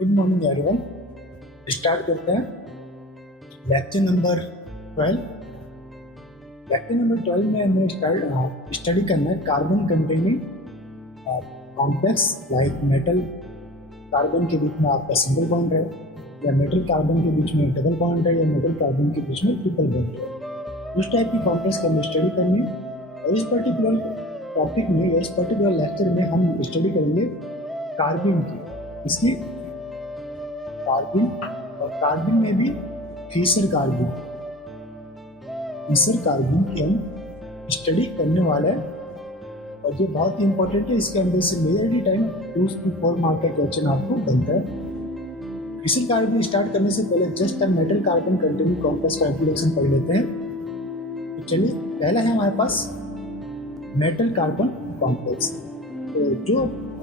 Good morning everyone. Start करते हैं lecture number 12। Lecture number 12 में हमें स्टडी करना है carbon containing complex like metal carbon के बीच में आपका सिंगल बॉन्ड है, या मेटल कार्बन के बीच में डबल बॉन्ड है, या मेटल कार्बन के बीच में ट्रिपल बॉन्ड है। उस टाइप की कॉम्प्लेक्स को हमें स्टडी करनी है। और इस पर्टिकुलर टॉपिक में या इस पर्टिकुलर लेक्चर में हम स्टडी करेंगे कार्बन की, इसकी कार्बन और कार्बन में भी फीसर कार्बन की हम स्टडी करने वाले हैं। और ये बहुत ही इंपॉर्टेंट है, इसके अंदर से मेजरली टाइम 2 से 4 मार्क का क्वेश्चन आपको बनता है। फीसर कार्बन स्टार्ट करने से पहले जस्ट हम मेटल कार्बन कंटेनिंग कॉम्प्लेक्स का इंट्रोडक्शन पढ़ लेते हैं। तो चलिए, पहला है हमारे पास मेटल कार्बन कॉम्प्लेक्स। तो जो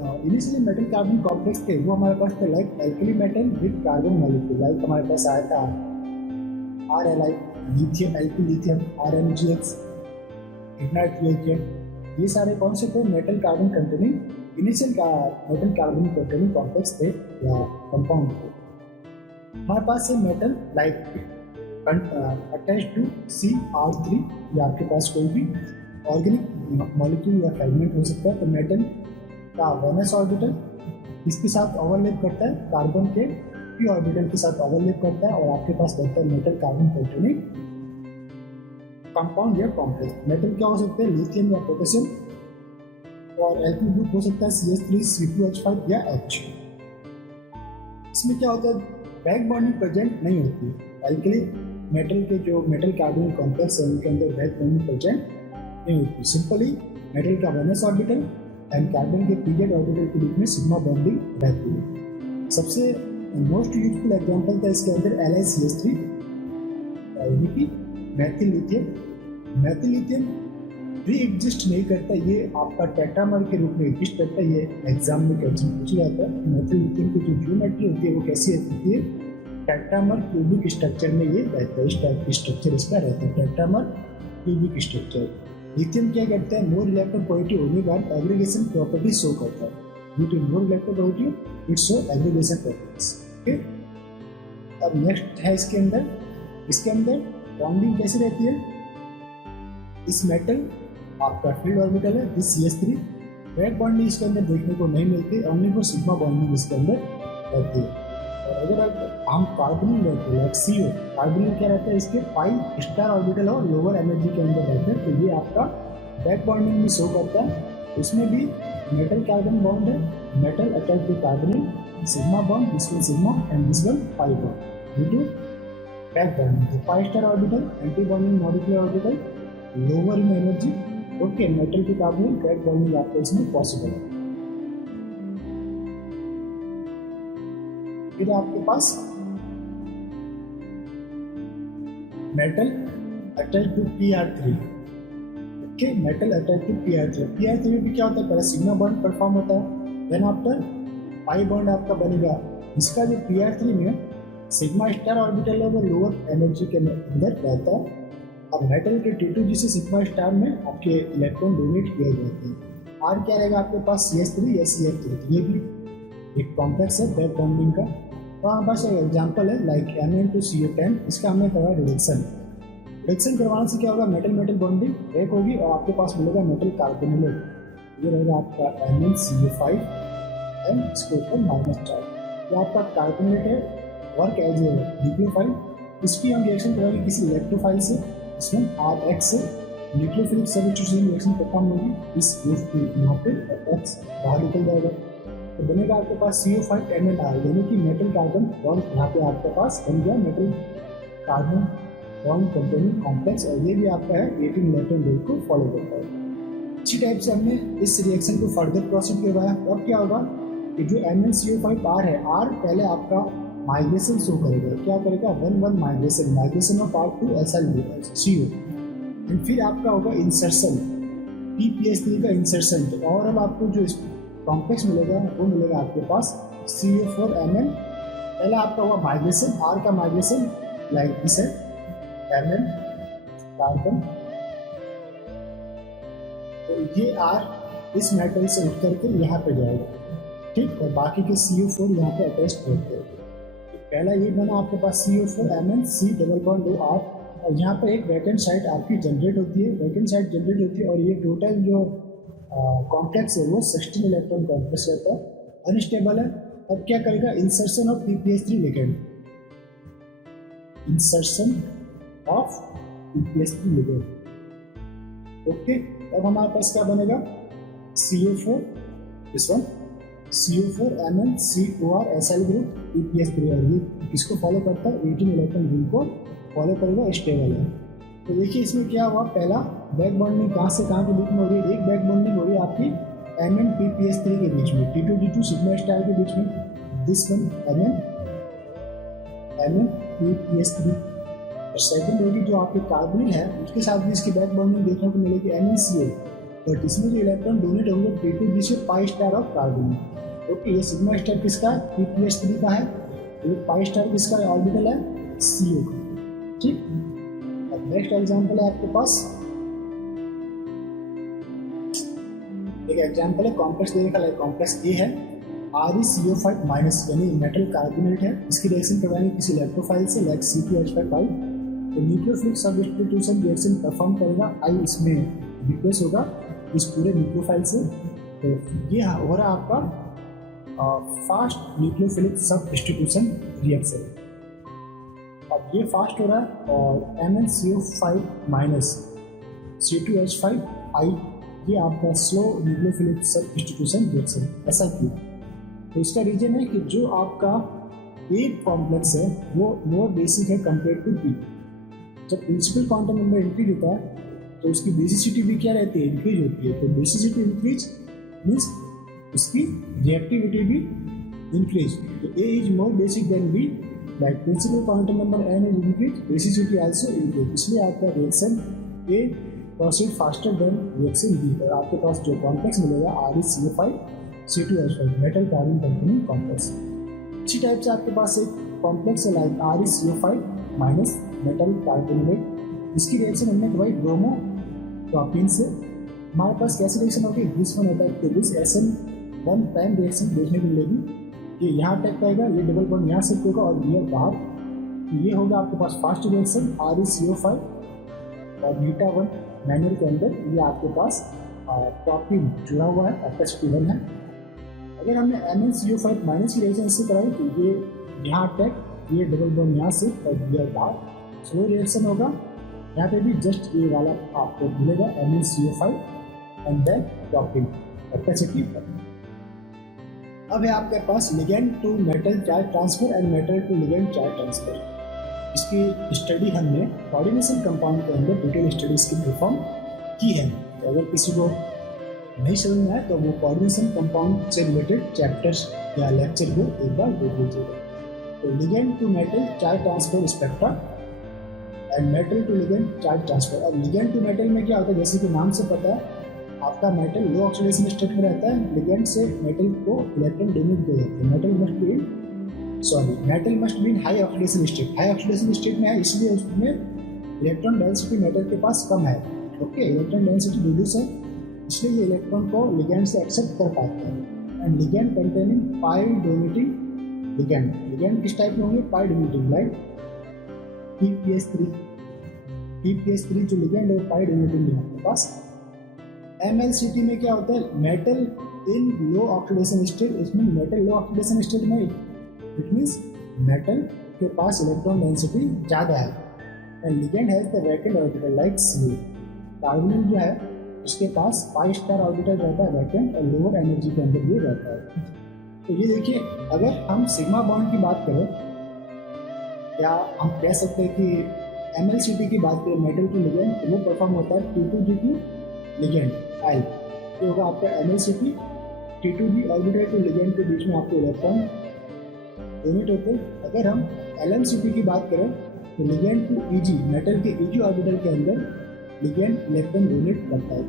इनिशियली मेटल कार्बन कॉम्प्लेक्स थे वो हमारे पास थे like alkali metal with carbon molecule. Like हमारे पास आया था RLi, lithium, एल्की lithium, RMgx, ignite reagent. ये सारे कौन से थे? Metal carbon containing initial metal carbon containing complex थे या कंपाउंड थे। हमारे पास है metal like attach to CR3, या आपके पास कोई भी ऑर्गेनिक मॉलिक्यूल या फ्रेगमेंट हो सकता है। तो मेटल का वैलेंस ऑर्बिटल इसके साथ ओवरलैप करता है, कार्बन के p ऑर्बिटल के साथ ओवरलैप करता है, और आपके पास रहता है मेटल कार्बन कंटेनिंग कंपाउंड या कॉम्प्लेक्स। मेटल क्या हो सकते हैं? लिथियम या पोटेशियम, और एल्किल ग्रुप हो सकता है CH3, C2H5 या H। इसमें क्या होता है? बैक बॉन्डिंग प्रेजेंट नहीं होती। एल्कली मेटल के जो मेटल कार्बन कॉम्प्लेक्स है उनके अंदर बैक बॉन्डिंग प्रेजेंट नहीं होती। सिंपली मेटल का वैलेंस ऑर्बिटल एंड कार्बन के पीरियड ऑर्बिटल के बीच में सिग्मा बॉन्डिंग रहती है। सबसे मोस्ट यूजफुल एग्जांपल था इसके अंदर LiCH3, यानी कि मैथिल लिथियम प्री एग्जिस्ट नहीं करता, ये आपका टेट्रामर के रूप में एग्जिस्ट करता है। ये एग्जाम में क्वेश्चन पूछा जाता है। मैथिल लिथियम की जो ज्योमेट्री होती है वो कैसी होती है? टेट्रामर क्यूबिक स्ट्रक्चर में ये रहता है। इस टाइप की स्ट्रक्चर इसका रहता है, टेट्रामर क्यूबिक स्ट्रक्चर। लिथियम क्या करता है? मोर इलेक्ट्रॉन पॉजिटिव होने के बाद एग्रीगेशन प्रॉपर्टी शो करता है। Due to more electron positive it show aggregation properties. Okay, अब नेक्स्ट है इसके अंदर बॉन्डिंग कैसे रहती है? इस मेटल आपका फील्ड ऑर्बिटल है दिस CH3, बैक बॉन्डिंग इसके अंदर देखने को नहीं मिलती, ओनली फॉर सिग्मा बॉन्डिंग इसके अंदर रहती है। और अगर हम कार्बोनिल लेते हैं CO, कार्बोनिल क्या रहता है? इसके pi स्टार ऑर्बिटल और लोअर एनर्जी के अंदर रहते हैं। तो ये आपका बैक बॉन्डिंग में शो करता है। उसमें भी मेटल कार्बन बॉन्ड है, metal attach to carbonyl, sigma bond, this one sigma and this one pi bond due to back bonding. तो pi star orbital, antibonding molecular orbital, lower in energy. Okay, metal to carbonyl back bonding आपको इसमें possible है। फिर आपके पास metal attach to PR3। Okay, metal attach to PR3 में भी क्या होता है? पहले सिग्मा बॉन्ड परफॉर्म होता है, देन आफ्टर पाई बॉन्ड आपका बनेगा। इसका जो PR3 में सिग्मा स्टार ऑर्बिटल है वो लोअर एनर्जी के अंदर रहता है। अब मेटल के T2 जिसे सिग्मा स्टार में आपके इलेक्ट्रॉन डोनेट किए जाते हैं। R क्या रहेगा आपके पास? CH3 या CH3। ये भी एक कॉम्प्लेक्स है बैक बॉन्डिंग का। तो हमारे पास एक एग्जांपल है लाइक Mn2CO10, इसका हमने कहा रिडक्शन करवाने से क्या होगा? मेटल बॉन्डिंग ब्रेक होगी और आपके पास मिलेगा मेटल कार्बोनिल। ये रहेगा आपका MnCO5 एंड इसके ऊपर -चार्ज। ये आपका कार्बोनेट है, वर्क एज ए न्यूक्लियोफाइल। इसकी हम रिएक्शन करेंगे किसी इलेक्ट्रोफाइल से, इसमें RH से न्यूक्लियोफिलिक सब्स्टिट्यूशन रिएक्शन परफॉर्म होगी। इस यहाँ पे X बाहर निकल जाएगा, तो बनेगा आपके पास CO5MnR, यानी कि मेटल कार्बन बॉन्ड। यहाँ पे आपके पास बन गया metal carbon bond containing complex, और ये भी आपका है 18 इलेक्ट्रॉन रूल को फॉलो करता है। इसी टाइप से हमने इस रिएक्शन को फर्दर प्रोसीड करवाया। अब क्या होगा कि जो MnCO5R है, R पहले आपका माइग्रेशन शो करेगा। क्या करेगा? 1-1 migration of R2 SiO, and फिर आपका होगा इंसर्शन, PPH3 का इंसर्शन। तो और अब आपको जो कॉम्प्लेक्स मिलेगा वो मिलेगा आपके पास CO4Mn। पहला आपका हुआ माइग्रेशन, R का माइग्रेशन लाइक दिस है, Mn कार्बन। तो ये R इस मेटल से उठ करके यहाँ पे जाएगा। ठीक, और बाकी के CO4 यहाँ पे अटैच होते हैं। पहला ये बना आपके पास CO4 MnC double bond OR, और यहाँ पर एक वैकेंट साइट आपकी जनरेट होती है, वैकेंट साइट जनरेट होती है, और ये टोटल जो कॉम्प्लेक्स है वो 16 इलेक्ट्रॉन कॉम्प्लेक्स रहता है, अनस्टेबल है। अब क्या करेगा, insertion of PPS3 ligand, insertion of PPS3 ligand. Okay, अब हमारे पास क्या बनेगा, CO4 this one, CO4 MnCOR SL group PPS3, और ये किसको फॉलो करता है, 18 इलेक्ट्रॉन रिंग को फॉलो करेगा, स्टेबल है। तो देखिए इसमें क्या हुआ, पहला बैक बॉन्डिंग कहाँ से कहाँ के बीच में हो रही है, एक बैक बॉन्डिंग हो रही है आपकी MnPPS3 के बीच में, T2D2 सिग्मा स्टार के बीच में, दिस वन MnPPS3। और सेकंड होगी जो आपके कार्बोनिल है उसके साथ भी इसकी बैक बॉन्डिंग देखने को मिलेगी MnCO, बट इसमें जो इलेक्ट्रॉन डोनेट होंगे T2D से pi star of carbonyl. Okay, ये सिग्मा स्टार किसका है, PPS3 का है, ये पाई स्टार किसका है, ऑर्बिटल है CO का। ठीक, अब नेक्स्ट एग्जांपल है आपके पास, एक एग्जांपल है कॉम्प्लेक्स दे रखा है, कॉम्प्लेक्स ए है ReCO5 माइनस, यानी मेटल कार्बोनेट है, इसकी रिएक्शन करवाएंगे किसी इलेक्ट्रोफाइल से लाइक C2H5, तो न्यूक्लियोफिलिक सब्स्टिट्यूशन रिएक्शन परफॉर्म करेगा, आई इसमें रिप्लेस होगा इस पूरे न्यूक्लियोफाइल से। तो ये हो रहा आपका फास्ट न्यूक्लियोफिलिक सब्स्टिट्यूशन रिएक्शन। अब ये फास्ट हो रहा है, और MnCO5 माइनस C2H5 ये आपका स्लो न्यूक्लियोफिलिक सब्स्टिट्यूशन रिएक्शन। ऐसा क्यों, तो इसका रीजन है कि जो आपका ए कॉम्प्लेक्स है वो मोर बेसिक है कंपेयर टू बी। जब प्रिंसिपल क्वांटम नंबर इंक्रीज होता है तो उसकी बेसिसिटी भी क्या रहती है, इंक्रीज होती है। तो बेसिसिटी इंक्रीज मीन्स उसकी रिएक्टिविटी भी इंक्रीज। तो A is more basic than B, like principal quantum number n is increase, basicity also increase, इसलिए आपका reaction A proceed faster than reaction B, और आपके पास जो कॉम्प्लेक्स मिलेगा ReCO5 C2H5 metal carbon compound complex. इसी type से आपके पास एक कॉम्प्लेक्स है like ReCO5 minus metal carbonate, इसकी रिएक्शन हमने करवाई ब्रोमो प्रोपीन से, हमारे पास कैसी रिएक्शन होगी, this one attack to this SN1 prime reaction देखने को मिलेगी। ये यहाँ अटैक करेगा, ये डबल बॉन्ड यहाँ से होगा और ये बाहर, ये होगा आपके पास फास्ट रिएक्शन ReCO5, और बीटा 1 मैनुअल के अंदर ये आपके पास प्रोपीन जुड़ा हुआ है, FH1 है। अगर हमने MnCO5 माइनस की रिएक्शन इससे कराई तो ये यहाँ अटैक, ये डबल बॉन्ड यहाँ से और ये बाहर, स्लो रिएक्शन होगा। यहाँ पे भी जस्ट ये वाला आपको मिलेगा MnCO5 and then propene capacity. अब है आपके पास ligand to metal charge transfer and metal to ligand charge transfer. इसकी स्टडी हमने कोऑर्डिनेशन कंपाउंड के अंदर डिटेल स्टडी इसकी परफॉर्म की है। तो अगर किसी को नहीं समझ में आए तो वो कोऑर्डिनेशन कंपाउंड से रिलेटेड चैप्टर्स या लेक्चर को एक बार देख लीजिएगा। तो ligand to metal charge transfer spectra and metal to ligand charge transfer. और लिगेंड टू मेटल में क्या होता है, जैसे कि नाम से पता है आपका मेटल लो ऑक्सीडेशन स्टेट में रहता है, लिगेंड से मेटल को इलेक्ट्रॉन डोनेट किया जाता है। Metal must be in high oxidation state, high oxidation state में है इसलिए उसमें इलेक्ट्रॉन डेंसिटी मेटल के पास कम है। ओके, इलेक्ट्रॉन डेंसिटी रिड्यूस है इसलिए ये इलेक्ट्रॉन को लिगेंड से एक्सेप्ट कर पाते हैं। And ligand containing pi donating ligand, ligand किस टाइप में होंगे, पाई डोनेटिंग, लाइक PPS3 जो लिगेंड है पाई डोनेटिंग है आपके पास। MlCT में क्या होता है, मेटल इन लो ऑक्सीडेशन स्टेट, इसमें मेटल लो ऑक्सीडेशन स्टेट में इट मीन्स मेटल के पास इलेक्ट्रॉन डेंसिटी ज़्यादा है। And ligand has the vacant orbital like CO। Carbonyl जो है उसके पास पाई स्टार ऑर्बिटल रहता है वैकेंट, और लोअर एनर्जी के अंदर भी रहता है। तो ये देखिए, अगर हम सिग्मा बॉन्ड की बात करें या हम कह सकते हैं कि MlCT की बात करें मेटल टू लिगेंड, तो वो परफॉर्म होता है T2D2 लिगेंड आयल। ये होगा आपका MlCT, T2D orbital to ligand के बीच में आपको इलेक्ट्रॉन डोनेट होते हैं। अगर हम LmCT की बात करें तो लिगेंड टू EG, मेटल के EG ऑर्बिटल के अंदर लिगेंड इलेक्ट्रॉन डोनेट करता है।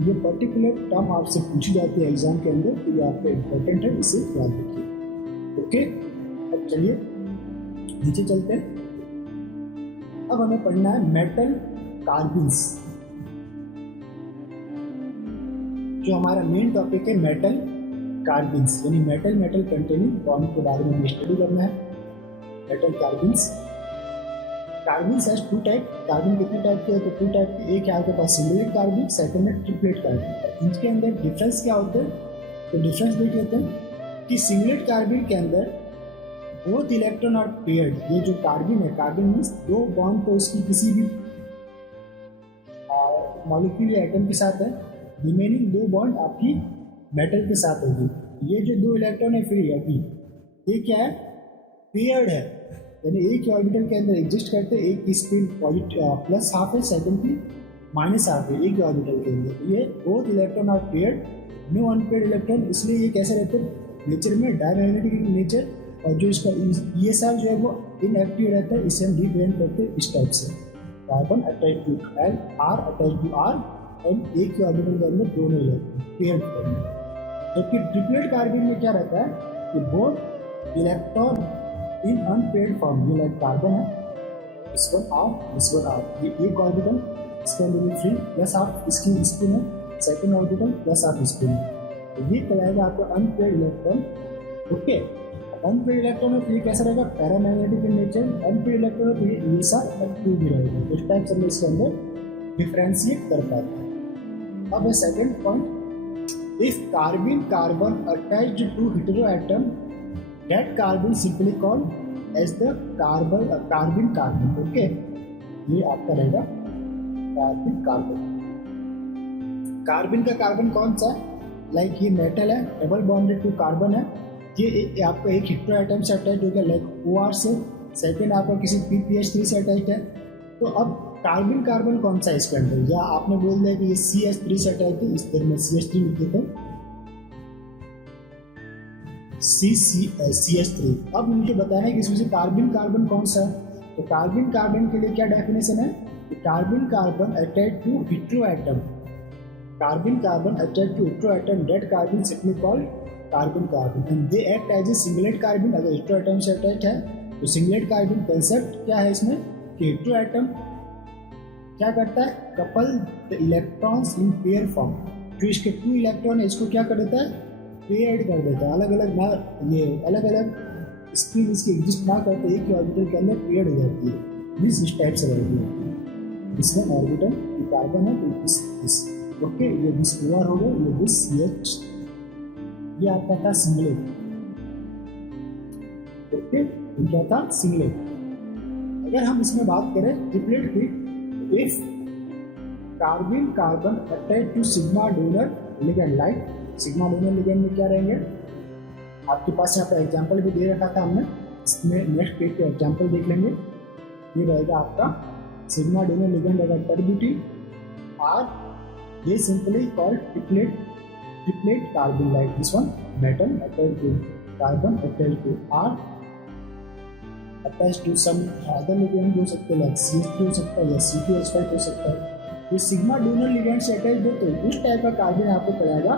ये पर्टिकुलर टर्म आपसे पूछी जाती है एग्जाम के अंदर, तो ये आपका इंपॉर्टेंट है, इसे याद रखिए। ओके, अब चलिए नीचे चलते हैं। अब हमें पढ़ना है मेटल कार्बिन्स, जो हमारा मेन टॉपिक है मेटल कार्बिन्स यानी मेटल मेटल कंटेनिंग बॉन्ड के बारे में स्टडी करना है। Metal carbynes. Carbynes has two type. Carbyne कितने टाइप के हैं? तो टू टाइप के। एक है आपके पास सिंगलेट कार्बिन, सेकंड है ट्रिपलेट कार्बिन। इनके अंदर डिफरेंस क्या होता है? तो डिफरेंस देख लेते हैं कि सिंगलेट कार्बिन के अंदर बोथ इलेक्ट्रॉन आर पेयर्ड। ये जो कार्बिन है, कार्बिन मीन्स दो बॉन्ड तो इसकी किसी भी मॉलिक्यूल या एटम के साथ है, रिमेनिंग दो बॉन्ड आपकी मेटल के साथ होगी। ये जो दो इलेक्ट्रॉन है फ्री अभी, ये क्या है? पेयर्ड है, यानी एक ही ऑर्बिटल के अंदर एग्जिस्ट करते हैं। एक की स्पिन प्लस हाफ है, सेकंड की माइनस हाफ है, एक ही ऑर्बिटल के अंदर। ये both electron are paired, no unpaired electron. इसलिए ये कैसे रहते हैं नेचर में? Diamagnetic nature. और जो इसका ESR जो है वो इनएक्टिव रहता है। इसे हम रिप्रेजेंट करते हैं इस टाइप से, carbon attach to L, R attach to R, और एक ही ऑर्बिटल के अंदर दोनों इलेक्ट्रॉन पेयर्ड करने। जबकि ट्रिपलेट कार्बिन में क्या रहता है कि both electron in unpaired form, ये लाइक कार्बन है, इस वन आर, ये एक ऑर्बिटल इसके अंदर फ्री प्लस हाफ इसकी स्पिन है, second orbital plus half spin है। तो ये कहलाएगा आपका unpaired electron. Okay, unpaired electron में ये कैसा रहेगा? Paramagnetic in nature. Unpaired electron में ये हमेशा एक्टिव भी रहेगा। इस टाइप से हम इसके अंदर डिफरेंशिएट कर पाते हैं। अब है second point, if carbene carbon attached to hetero atom, that carbene simply called as the carbene carbon. Okay, ये आपका रहेगा कार्बिन कार्बन। कार्बिन का कार्बन कौन सा है? लाइक ये मेटल है, डबल बॉन्डेड टू कार्बन है। ये आपका एक हेटेरो एटम से अटैच हो गया, लाइक OR से। सेकेंड आपका किसी PPH3 से अटैच है। तो अब कार्बन कार्बन कौन सा है इसके अंदर? या आपने बोल दिया कि ये CH3 से अटैच है, इस तरह में CH3 लिख देता हूँ, CH3। अब मुझे बताना है कि इसमें से कार्बन कार्बन कौन सा है। तो कार्बन कार्बन के लिए क्या डेफिनेशन है? Carbon carbon attach to hetero atom, carbon carbon attach to hetero atom, that carbon simply called carbon carbon, and they act as a singlet carbon. अगर हेटेरो एटम से अटैच है तो singlet carbon concept क्या है इसमें कि hetero atom क्या करता है? Couple the electrons in pair form. जो इसके टू इलेक्ट्रॉन है इसको क्या कर देता है? पेयर्ड कर देता है। अलग अलग ना, ये अलग अलग स्पिन इसकी एग्जिस्ट ना करते, एक ही ऑर्बिटल के अंदर पेयर्ड हो जाती है। मीन्स इस टाइप से रहती है। इसमें ऑर्बिटल कार्बन है तो इस ओके, ये दिस OR हो गया, ये दिस CH, ये आपका था सिंगलेट। ओके, ये क्या था? सिंगलेट। अगर हम इसमें बात करें ट्रिपलेट की, if carbon carbon attach to sigma donor ligand, like sigma donor ligand में क्या रहेंगे? आपके पास यहाँ पर एग्जांपल भी दे रखा था हमने, इसमें नेक्स्ट पेज पे एग्जांपल देख लेंगे। ये रहेगा आपका सिग्मा डोनर लिगेंड अगर टर्बिटी आर, ये simply called triplet carbon, like this one, metal attach to carbon attach to R attach to some other ligand हो सकते हैं, लाइक CH3 हो सकता है या C2H5 हो सकता है। ये सिग्मा डोनर लिगेंड से अटैच हो तो उस टाइप का कार्बन आपको कहलाएगा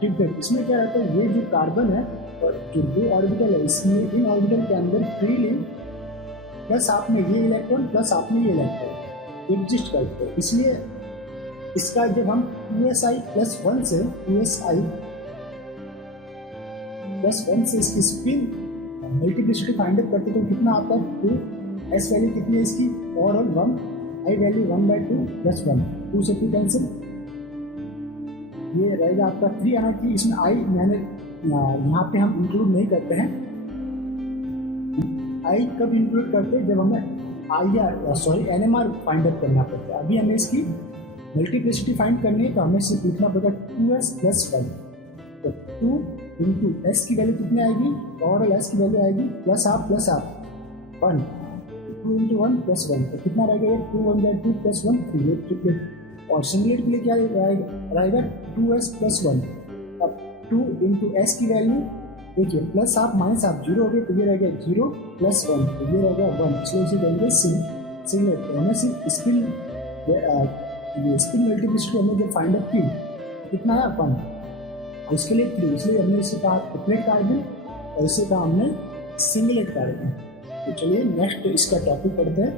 ट्रिपलेट। इसमें क्या रहता है? ये जो कार्बन है और जो दो ऑर्बिटल है, इसमें इन ऑर्बिटल के अंदर फ्रीली प्लस आप में ये इलेक्ट्रॉन प्लस आप में ये इलेक्ट्रॉन एग्जिस्ट करते हैं। इसलिए इसका जब हम 2si+1 से 2si+1 से इसकी स्पिन मल्टीप्लिसिटी फाइंड आउट करते तो कितना आता है? 2s वैल्यू कितनी है इसकी? ओवरऑल 1, i वैल्यू 1/2 + 1, 2 से 2 कैंसिल, ये रहेगा आपका 3 आना चाहिए। इसमें i मैंने यहाँ पे हम इंक्लूड नहीं करते हैं। i कब इंक्लूड करते हैं? जब हमें NMR फाइंड आउट करना पड़ता है। अभी हमें इसकी मल्टीप्लिसिटी फाइंड करनी है तो हमें सिर्फ लिखना पड़ेगा 2s+1। तो 2 इंटू एस की वैल्यू कितनी आएगी? ओवरऑल एस की वैल्यू आएगी +1 1, 2 इंटू 1 + 1, तो कितना रहेगा? 2 1 2 + 1 3, ये ट्रिपलेट। और सिंगलेट के लिए क्या रहेगा? 2s+1। अब 2 इंटू एस की वैल्यू देखिए +1 -1 0 हो गया, तो ये रहेगा 0 + 1, तो ये रहेगा 1, इसलिए इसे देंगे सिंगलेट। तो हमें सिर्फ स्पिन मल्टीप्लिसिटी हमने जब फाइंड आउट की कितना है? 1, और इसके लिए 3, इसलिए हमने इसे कहा ट्रिपलेट कार्बन और इसे कहा हमने सिंगलेट कार्बन। तो चलिए नेक्स्ट इसका टॉपिक पढ़ते हैं।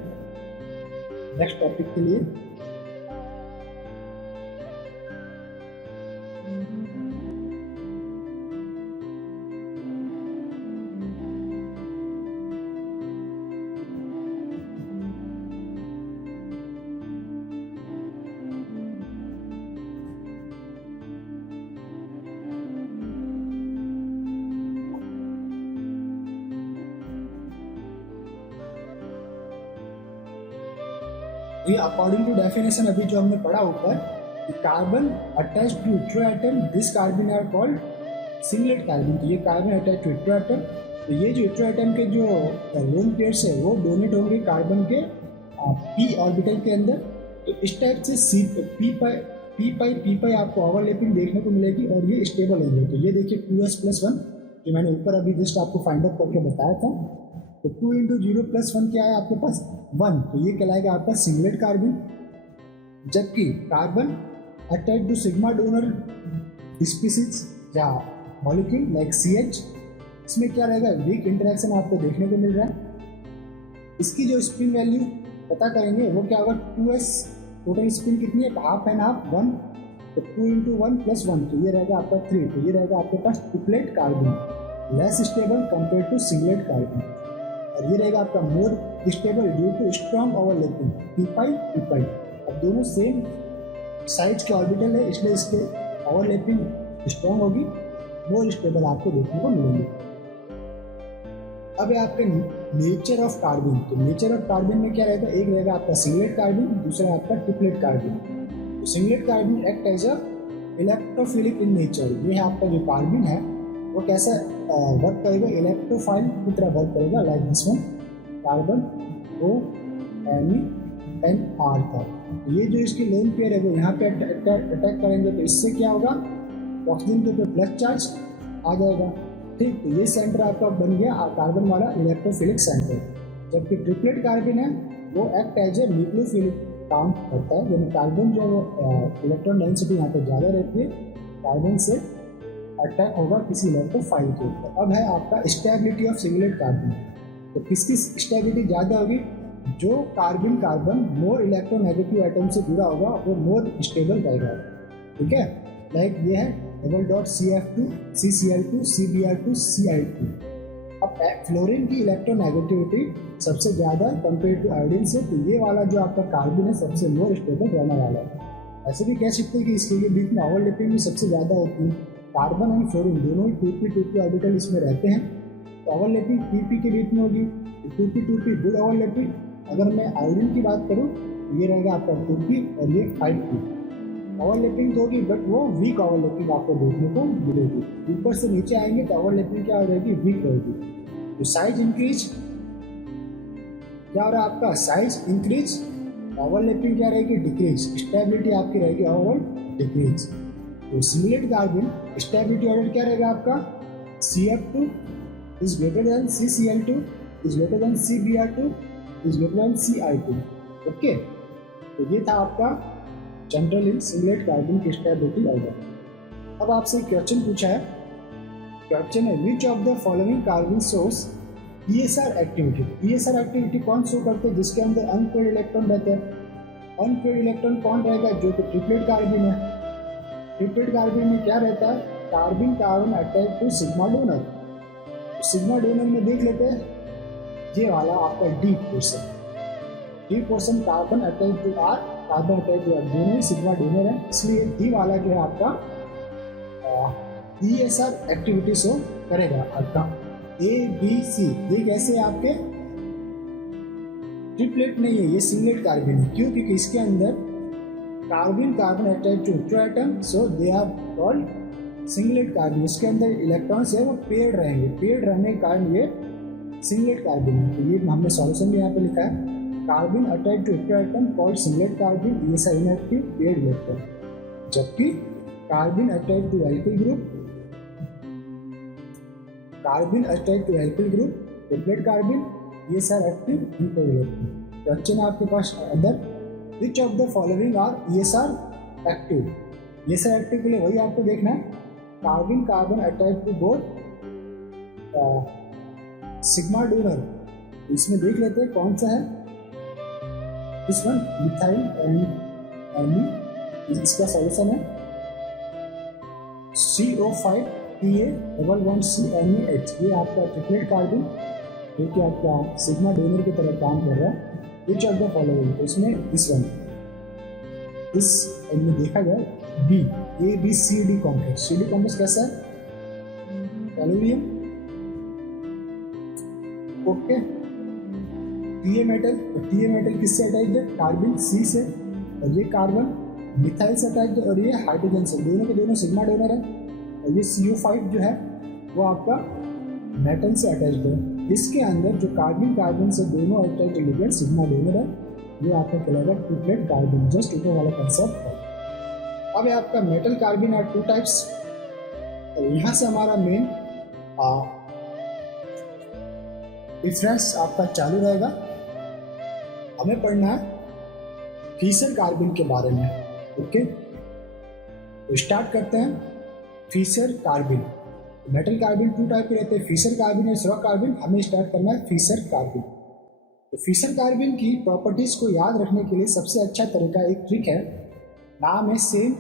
नेक्स्ट टॉपिक के लिए ये अकॉर्डिंग टू डेफिनेशन अभी जो हमने पढ़ा ऊपर, carbon attach to hetero atom, this carbon are called singlet carbon. तो ये carbon attach to hetero atom, तो ये जो हेटेरो एटम के जो लोन पेयर्स है वो डोनेट होंगे कार्बन के पी ऑर्बिटल के अंदर। तो इस टाइप से पी पाई आपको ओवरलैपिंग देखने को मिलेगी और ये स्टेबल होंगे। तो ये देखिए 2s+1 जो मैंने ऊपर अभी जस्ट आपको फाइंड आउट करके बताया था। तो 2 × 0+1 क्या है आपके पास 1, तो ये कहलाएगा आपका सिंगलेट कार्बन। जबकि carbon attach to sigma donor species या मॉलिक्यूल लाइक CH, इसमें क्या रहेगा वीक इंटरेक्शन आपको देखने को मिल रहा है। इसकी जो स्पिन वैल्यू पता करेंगे वो क्या होगा 2s, टोटल स्पिन कितनी है हाफ एंड हाफ 1, तो 2 × 1+1 तो ये रहेगा आपका 3। तो ये रहेगा आपके पास triplet carbon, less stable compare to singlet carbon. और ये रहेगा आपका more stable due to strong overlapping P pi. अब दोनों सेम साइज के ऑर्बिटल है इसलिए इसके ओवरलैपिंग स्ट्रॉन्ग होगी, मोर स्टेबल आपको देखने को मिलेंगे। अब है आपका नेचर ऑफ कार्बन। तो नेचर ऑफ कार्बन में क्या रहेगा, एक रहेगा आपका सिंगलेट कार्बन, दूसरा आपका ट्रिपलेट कार्बन। तो singlet carbon act as a electrophilic in nature. ये है आपका जो कार्बन है वो कैसा वर्क करेगा, इलेक्ट्रोफाइल की तरह वर्क करेगा, like this one carbon ONe_NR था। ये जो इसकी लोन पेयर है वो यहाँ पे अटैक करेंगे तो इससे क्या होगा, ऑक्सीजन के ऊपर प्लस चार्ज आ जाएगा। ठीक, तो ये सेंटर आपका बन गया कार्बन वाला इलेक्ट्रोफिलिक सेंटर। जबकि ट्रिपलेट कार्बन है वो एक्ट एज ए न्यूक्लियोफिलिक काम करता है, यानी कार्बन जो इलेक्ट्रॉन डेंसिटी यहाँ पे ज़्यादा रहती है, कार्बन से अटैक होगा किसी इलेक्ट्रोफाइल के ऊपर। अब है आपका स्टेबिलिटी ऑफ सिंगलेट कार्बन। तो किसकी स्टेबिलिटी ज़्यादा होगी, जो कार्बन मोर इलेक्ट्रोनेगेटिव एटम से जुड़ा होगा वो मोर स्टेबल रहेगा। ठीक है, लाइक ये है CF2 CCl2 CBr2 Cl2। अब फ्लोरीन की इलेक्ट्रोनेगेटिविटी सबसे ज़्यादा कंपेयर टू आयोडीन से, तो ये वाला जो आपका कार्बन है सबसे मोर स्टेबल रहने वाला है। ऐसे भी कह सकते हैं कि इसके बीच में ओवरलैपिंग भी सबसे ज़्यादा होती है। कार्बन एंड फ्लोरीन दोनों ही 2p ऑर्बिटल इसमें रहते हैं, तो ओवरलैपिंग pp के बीच में होगी। 2p good overlapping. अगर मैं आयोडीन की बात करूँ तो ये रहेगा आपका 2p और ये 5p। ओवरलैपिंग होगी बट वो वीक ओवरलैपिंग आपको देखने को मिलेगी। ऊपर से नीचे आएंगे तो ओवरलैपिंग क्या हो रहेगी, वीक रहेगी। तो साइज इंक्रीज क्या हो रहा है आपका, साइज इंक्रीज, ओवरलैपिंग क्या रहेगी, डिक्रीज। स्टेबिलिटी आपकी रहेगी ओवरऑल डिक्रीज। तो सिंगलेट कार्बन स्टेबिलिटी ऑर्डर क्या रहेगा आपका, CF2 is greater than CCl2 is greater than CBr2 is greater than Cl2। Okay, तो ये था आपका जनरल इन सिंगलेट कार्बन की स्टेबिलिटी ऑर्डर। अब आपसे एक क्वेश्चन पूछा है, क्वेश्चन है विच of the following carbon source ESR activity. ESR activity कौन शो करते हैं, जिसके अंदर अनपेयर्ड इलेक्ट्रॉन रहते हैं। अनपेयर्ड इलेक्ट्रॉन कौन रहेगा, जो कि ट्रिपलेट कार्बन है। ट्रिपलेट कार्बन में क्या रहता है, carbon attach to sigma donor. तो सिग्मा डोनर में देख लेते हैं, ये वाला आपका D portion carbon attach to R, carbon attach to R, दोनों ही सिग्मा डोनर है, इसलिए डी वाला जो है आपका ESR एक्टिविटी शो करेगा। आपका ABC ये कैसे आपके ट्रिपलेट नहीं है, ये सिंगलेट कार्बन है। क्यों, क्योंकि इसके अंदर carbon attach to hetero atom, so they are called singlet carbon. इसके अंदर इलेक्ट्रॉन्स है वो पेयर्ड रहेंगे, पेयर्ड रहने के कारण ये सिंगलेट कार्बन है। तो ये हमने सॉल्यूशन भी यहाँ पे लिखा है, carbon attach to hetero atom called singlet carbon, ESR inactive paired electron. जबकि carbon attach to alkyl group, triplet carbon, ESR active paired electron. Question है आपके पास अंदर, which of the following are ESR active. ESR active के लिए वही आपको देखना है, carbon attach to both sigma donor. इसमें देख लेते हैं कौन सा है, दिस वन मिथाइल एंड इसका सॉल्यूशन है CO5Ta11CNaH। ये आपका ट्रिपलेट कार्बन जो कि आपका सिग्मा डोनर की तरह काम कर रहा है। विच ऑफ द फॉलोइंग, तो इसमें दिस वन, इस में देखा जाए B ABCD complex. CD complex कैसा है, एल्यूमिनियम। ओके, टी मेटल, तो टी मेटल किससे अटैच्ड है? कार्बन सी से, और ये कार्बन मिथाइल से अटैच्ड है, और ये हाइड्रोजन से, दोनों के दोनों सिग्मा डोनर है। और ये CO5 जो है वो आपका मेटल से अटैच्ड है। इसके अंदर जो कार्बन कार्बन से दोनों अटैच्ड लिगेंड सिग्मा डोनर है, ये आपका कहलाएगा ट्रिपलेट कार्बन, जस्ट ऊपर वाला कंसेप्ट है। अब है आपका मेटल कार्बन आर 2 टाइप्स। तो यहाँ से हमारा मेन डिफरेंस आपका चालू रहेगा। हमें पढ़ना है फीसर कार्बन के बारे में। ओके, तो स्टार्ट करते हैं। Fisher carbon, metal carbon 2 type के रहते हैं, फीसर कार्बन और श्रॉक कार्बन। हमें स्टार्ट करना है फीसर कार्बन। तो फीसर कार्बन की प्रॉपर्टीज को याद रखने के लिए सबसे अच्छा तरीका एक ट्रिक है, नाम है सेम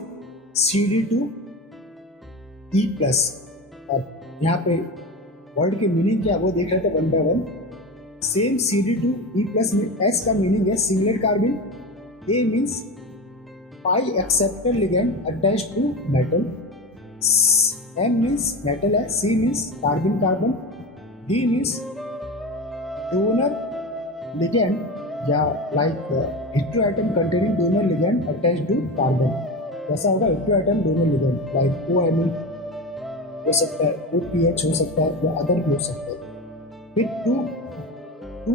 CD2E+। अब यहाँ पे वर्ड की मीनिंग क्या वो देख रहे थे one by one. Same CD2E+ में S का मीनिंग है singlet carbon, A means pi acceptor ligand attached to metal, M means metal है, C means carbon carbon, D means donor ligand या like heteroatom containing donor ligand attached to carbon. जैसा होगा heteroatom donor ligand like OMe हो सकता है, OPH हो सकता है, या अदर भी हो सकता है। फिर टू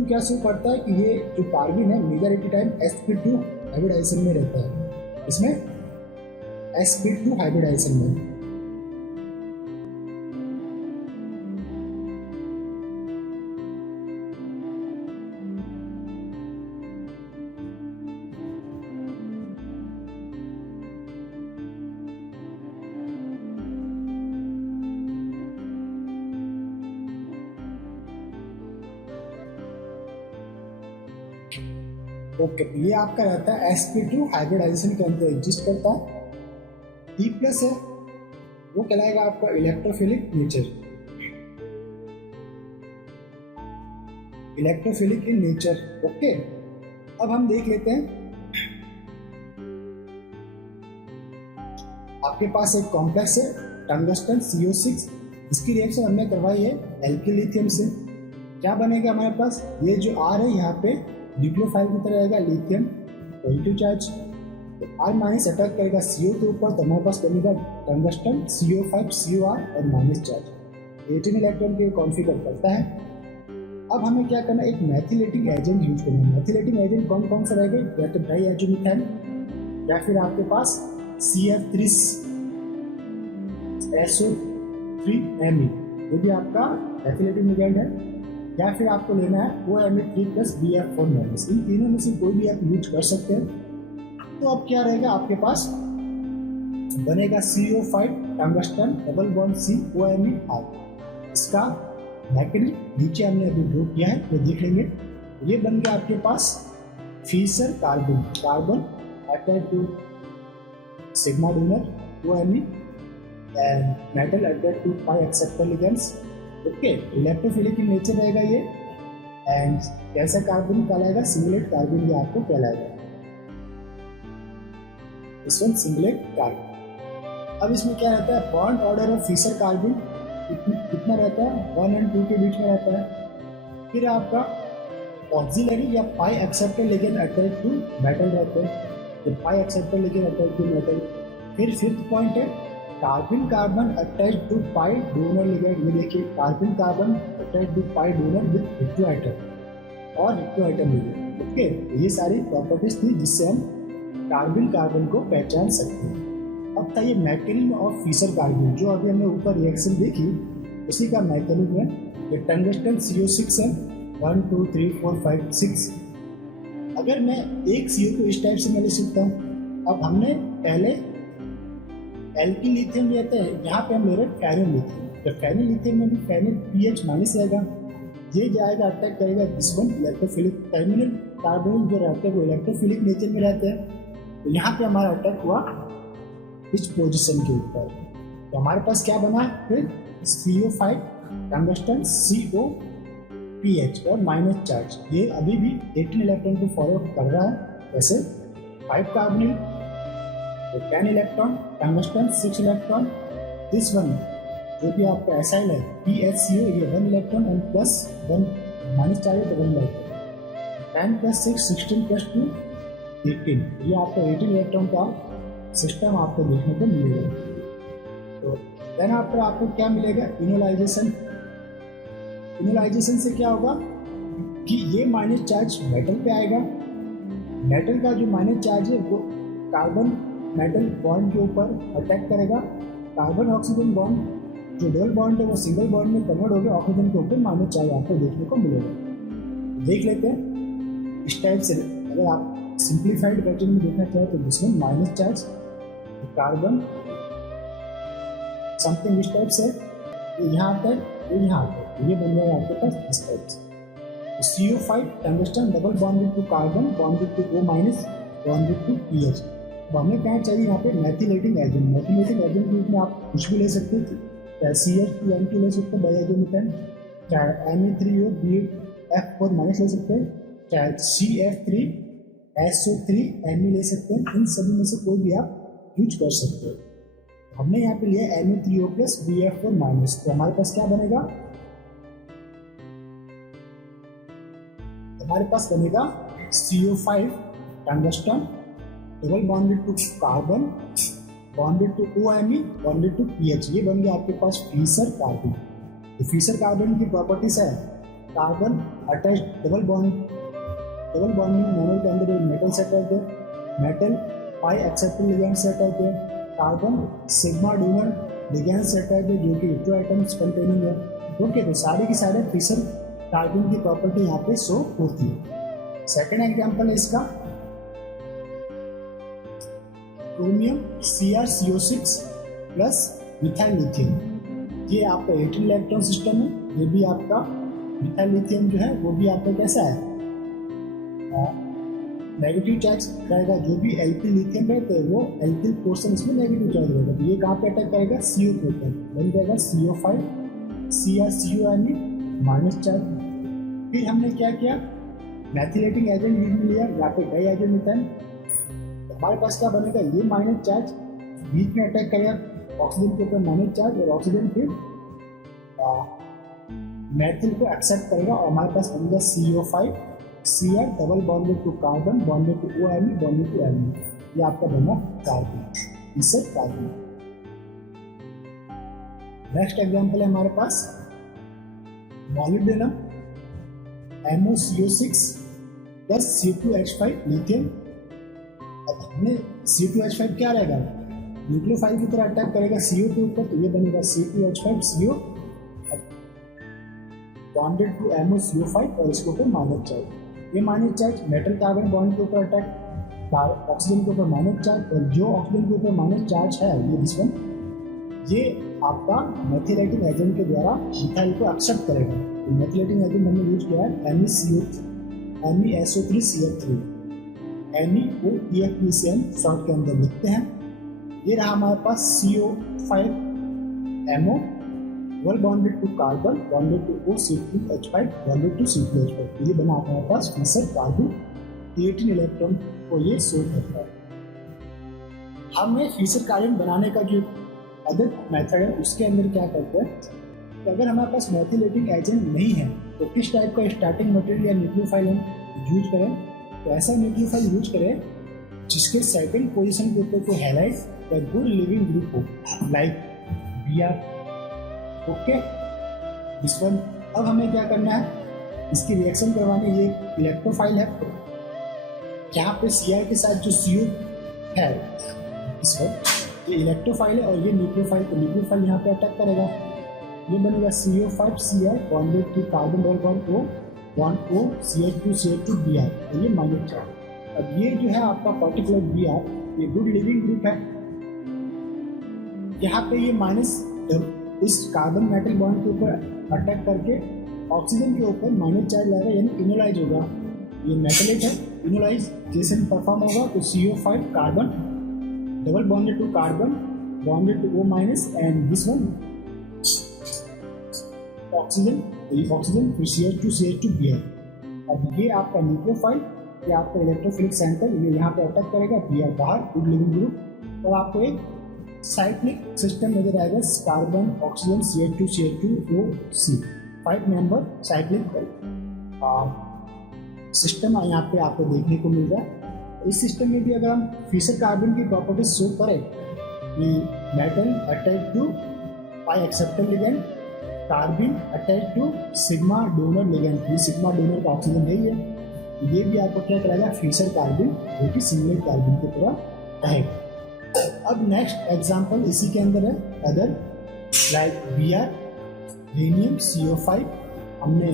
क्या शो करता है कि ये जो कार्बन है मेजॉरिटी टाइम sp2 हाइब्रिडाइजेशन में रहता है, इसमें sp2 हाइब्रिडाइजेशन में। ओके, ये आपका रहता है sp2 हाइब्रिडाइजेशन के अंदर एग्जिस्ट करता है। E+ है वो कहलाएगा आपका electrophilic nature, electrophilic in nature. Okay, अब हम देख लेते हैं आपके पास एक कॉम्प्लेक्स है टंगस्टन CO6, इसकी रिएक्शन हमने करवाई है एल्किल लिथियम से। क्या बनेगा हमारे पास? ये जो R है यहाँ पे न्यूक्लियोफाइल की तरह रहेगा लिथियम पॉजिटिव चार्ज, तो R- अटैक करेगा CO के ऊपर, तो हमारे पास बनेगा टंगस्टन CO5 COR और माइनस चार्ज 18 इलेक्ट्रॉन के कॉन्फिगर करता है। अब हमें क्या करना है, एक मैथिलेटिंग एजेंट यूज करना है। मैथिलेटिंग एजेंट कौन कौन सा रहेगा? या तो डाई एजोमिथाइल, या फिर आपके पास CF3SO3Me, ये भी आपका मैथिलेटिंग एजेंट है। या फिर आपको लेना है OMe3+ BF4-। इन तीनों में से कोई भी आप यूज कर सकते हैं। तो अब क्या रहेगा आपके पास? बनेगा CO5 tungsten double bond C OMe-R। इसका मैकेनिज्म नीचे हमने अभी ड्रॉ किया है, तो देख लेंगे। ये बन गया आपके पास Fischer carbon, carbon attach to sigma donor OMe and metal attach to pi acceptor ligands. Okay, electrophilic in nature रहेगा ये, एंड कैसा कार्बन कहलाएगा? सिंगलेट कार्बन, ये आपको कहलाएगा इस वन सिंगलेट कार्बन। अब इसमें क्या रहता है? Bond order of Fisher carbon कितना रहता है? 1 और 2 के बीच में रहता है। फिर आपका ऑक्सिलरी या pi acceptor ligand attach to metal रहते हैं, तो pi acceptor ligand attach to metal. फिर 5th पॉइंट है carbon carbon attach to pi donor ligand. ये देखिए, carbon carbon attach to pi donor with heteroatom और हेटेरोएटम लिगेंड। ओके, ये सारी प्रॉपर्टीज थी जिससे हम कार्बन कार्बन को पहचान सकते हैं। अब था ये मैकेनिज्म ऑफ फीसर कार्बन, जो अभी हमने ऊपर रिएक्शन देखी उसी का मैकेनिज्म है। ये टंगस्टन CO6 है, 1 2 3 4 5 6। अगर मैं एक CO को इस टाइप से मैं लिख सकता हूँ। अब हमने पहले एल्किल लिथियम लेते हैं, यहाँ पे हम ले रहे हैं फेनिल लिथियम। तो फेनिल लिथियम में भी फेनिल pH माइनस रहेगा, ये जाएगा अटैक करेगा this one electrophilic. Terminal carbonyl जो रहते हैं वो इलेक्ट्रोफिलिक नेचर में रहते हैं। तो यहाँ पे हमारा अटैक हुआ इस पोजीशन के ऊपर, तो हमारे पास क्या बना? फिर CO5 टंगस्टन COPH और माइनस चार्ज, ये अभी भी 18 इलेक्ट्रॉन को फॉरवर्ड कर रहा है। वैसे 5 कार्बोनिल तो 10 electron, tungsten 6 electron, this one जो भी आपका एसाइल है PHCO, ये 1 electron and plus 1 minus charge 1 electron. 10 + 6 16 + 2 18, ये आपका 18 इलेक्ट्रॉन का सिस्टम आपको देखने को मिलेगा। तो देन आफ्टर आपको क्या मिलेगा, इनोलाइजेशन। इनोलाइजेशन से क्या होगा कि ये माइनस चार्ज मेटल पे आएगा। मेटल का जो माइनस चार्ज है वो कार्बन मेटल बॉन्ड के ऊपर अटैक करेगा। कार्बन ऑक्सीजन बॉन्ड जो डबल बॉन्ड है वो सिंगल बॉन्ड में कन्वर्ट होकर ऑक्सीजन के ऊपर माइनस चार्ज आपको देखने को मिलेगा। देख लेते हैं इस टाइप से। अगर आप सिंप्लीफाइड वर्जन में देखना चाहें तो जिसमें माइनस चार्ज कार्बन समथिंग इस टाइप से ये यहाँ आता है, ये यहाँ आता है, ये बन जाएगा आपके पास इस टाइप से। CO5 tungsten double bonded to carbon bonded to O- bonded to PH। तो हमें क्या चाहिए यहाँ पे मैथिलेटिंग एजेंट। मैथिलेटिंग एजेंट के रूप में आप कुछ भी ले सकते हैं, चाहे CH2N2 ले सकते हैं डाइहाइड्रोमीथेन, चाहे Na3O BF4- ले सकते हैं, चाहे CF3SO3Ne ले सकते हैं। इन सभी में से कोई भी आप यूज कर सकते हैं। हमने यहाँ पे लिया Na3O + BF4-। तो हमारे पास क्या बनेगा, हमारे पास बनेगा CO5 tungsten double bonded to carbon bonded to OMe bonded to PH। ये बन गया आपके पास फीसर कार्बन। तो फीसर कार्बन की प्रॉपर्टीज है carbon attach double bonding monomer के अंदर मेटल सेट रहते हैं, metal pi acceptor ligand set रहते हैं, carbon sigma donor ligand set रहते हैं जो कि हेटेरो आइटम्स कंटेनिंग है। ओके, तो सारे के सारे फीसर कार्बन की प्रॉपर्टी यहाँ पे शो होती है। सेकेंड एग्जाम्पल है इसका क्रोमियम CrCO6 + मिथाइल लिथियम। ये आपका 18 इलेक्ट्रॉन सिस्टम है। ये भी आपका मिथाइल लिथियम जो है वो भी आपका कैसा है, नेगेटिव चार्ज रहेगा। जो भी Lp लिथियम रहते हैं वो Lp पोर्शन इसमें नेगेटिव चार्ज रहेगा। तो ये कहाँ पे अटैक करेगा, CO के ऊपर, बन जाएगा CO5 CrCOMe माइनस चार्ज। फिर हमने क्या किया, मैथिलेटिंग एजेंट यूज में लिया, यहाँ पे डाइहाइड्रोमीथेन। तो हमारे पास क्या बनेगा, ये माइनस चार्ज बीच में अटैक करेगा ऑक्सीजन के ऊपर माइनस चार्ज, और ऑक्सीजन फिर मैथिल को एक्सेप्ट करेगा और हमारे पास बनेगा CO5 Cr double bonded to carbon bonded to OMe bonded to Me। ये आपका बना कार्बन, इससे कार्बन। नेक्स्ट एग्जांपल है हमारे पास मॉलिब्डेनम MoCO6 + C2H5 लिथियम। अब हमने C2H5 क्या रहेगा, न्यूक्लियोफाइल की तरह अटैक करेगा CO के ऊपर, तो ये बनेगा C2H5 CO bonded to MoCO5 और इसके ऊपर माइनस चार्ज। ये minus charge metal carbon bond के ऊपर अटैक, ऑक्सीजन के ऊपर माइनस चार्ज, और जो ऑक्सीजन के ऊपर माइनस चार्ज है ये दिस वन, ये आपका मैथिलेटिंग एजेंट के द्वारा मिथाइल को एक्सेप्ट करेगा। तो मैथिलेटिंग एजेंट हमने यूज किया है MESO3CF3, MEOPFPCN शॉर्ट के अंदर लिखते हैं। ये रहा हमारे पास CO5MO double bonded to carbon bonded to O(C2H5 bonded to C2H5। ये बना हमारे पास फीसर कार्बन 18 इलेक्ट्रॉन को ये शो करता है। हमें फीसर कार्बन बनाने का जो अदर मेथड है उसके अंदर क्या करते हैं, तो अगर हमारे पास मैथिलेटिंग एजेंट नहीं है तो किस टाइप का स्टार्टिंग मटेरियल या न्यूक्लियोफाइल हम यूज करें, तो ऐसा न्यूक्लियोफाइल यूज करें जिसके सेकंड पोजीशन के ऊपर कोई हैलाइड या गुड लिविंग ग्रुप हो, like Br। Okay, this one. अब हमें क्या करना है, इसकी रिएक्शन करवाने, ये इलेक्ट्रोफाइल है, यहाँ पे Cr के साथ जो CO है इस वक्त ये इलेक्ट्रोफाइल है और ये न्यूक्लियोफाइल, तो न्यूक्लियोफाइल यहाँ पे अटैक करेगा। ये बनेगा CO5 Cr bonded to carbon double bond O bond O CH2 Br, तो ये माइनस चार्ज। अब ये जो है आपका पर्टिकुलर Br, ये गुड लिविंग ग्रुप है। यहाँ पे ये माइनस इस कार्बन मेटल बॉन्ड के ऊपर अटैक करके ऑक्सीजन के ऊपर माइनस चार्ज लाएगा, यानी इनोलाइज होगा। ये मेटलेट है, इनोलाइजेशन परफॉर्म होगा तो CO5 carbon double bonded to carbon bonded to O- and this one oxygen, ये ऑक्सीजन फिर CH2 Br। अब ये आपका न्यूक्लियोफाइल, ये आपका इलेक्ट्रोफिलिक सेंटर, ये यहाँ पे अटैक करेगा Br बाहर, गुड लिविंग ग्रुप, और आपको एक साइक्लिक सिस्टम नजर आएगा, carbon oxygen CH2 O C 5 member cyclic. System यहाँ पे आपको देखने को मिल रहा है। इस सिस्टम में भी अगर हम फिशर कार्बन की प्रॉपर्टीज शो करें कि metal attach to pi acceptor ligand, carbene attach to sigma donor ligand, ये सिग्मा डोनर का ऑक्सीजन यही है, ये भी आपको क्या कराएगा फिशर कार्बन, जो कि सिंगलेट कार्बन की तरह रहेगा। अब नेक्स्ट एग्जांपल इसी के अंदर है other like Br rhenium CO5, हमने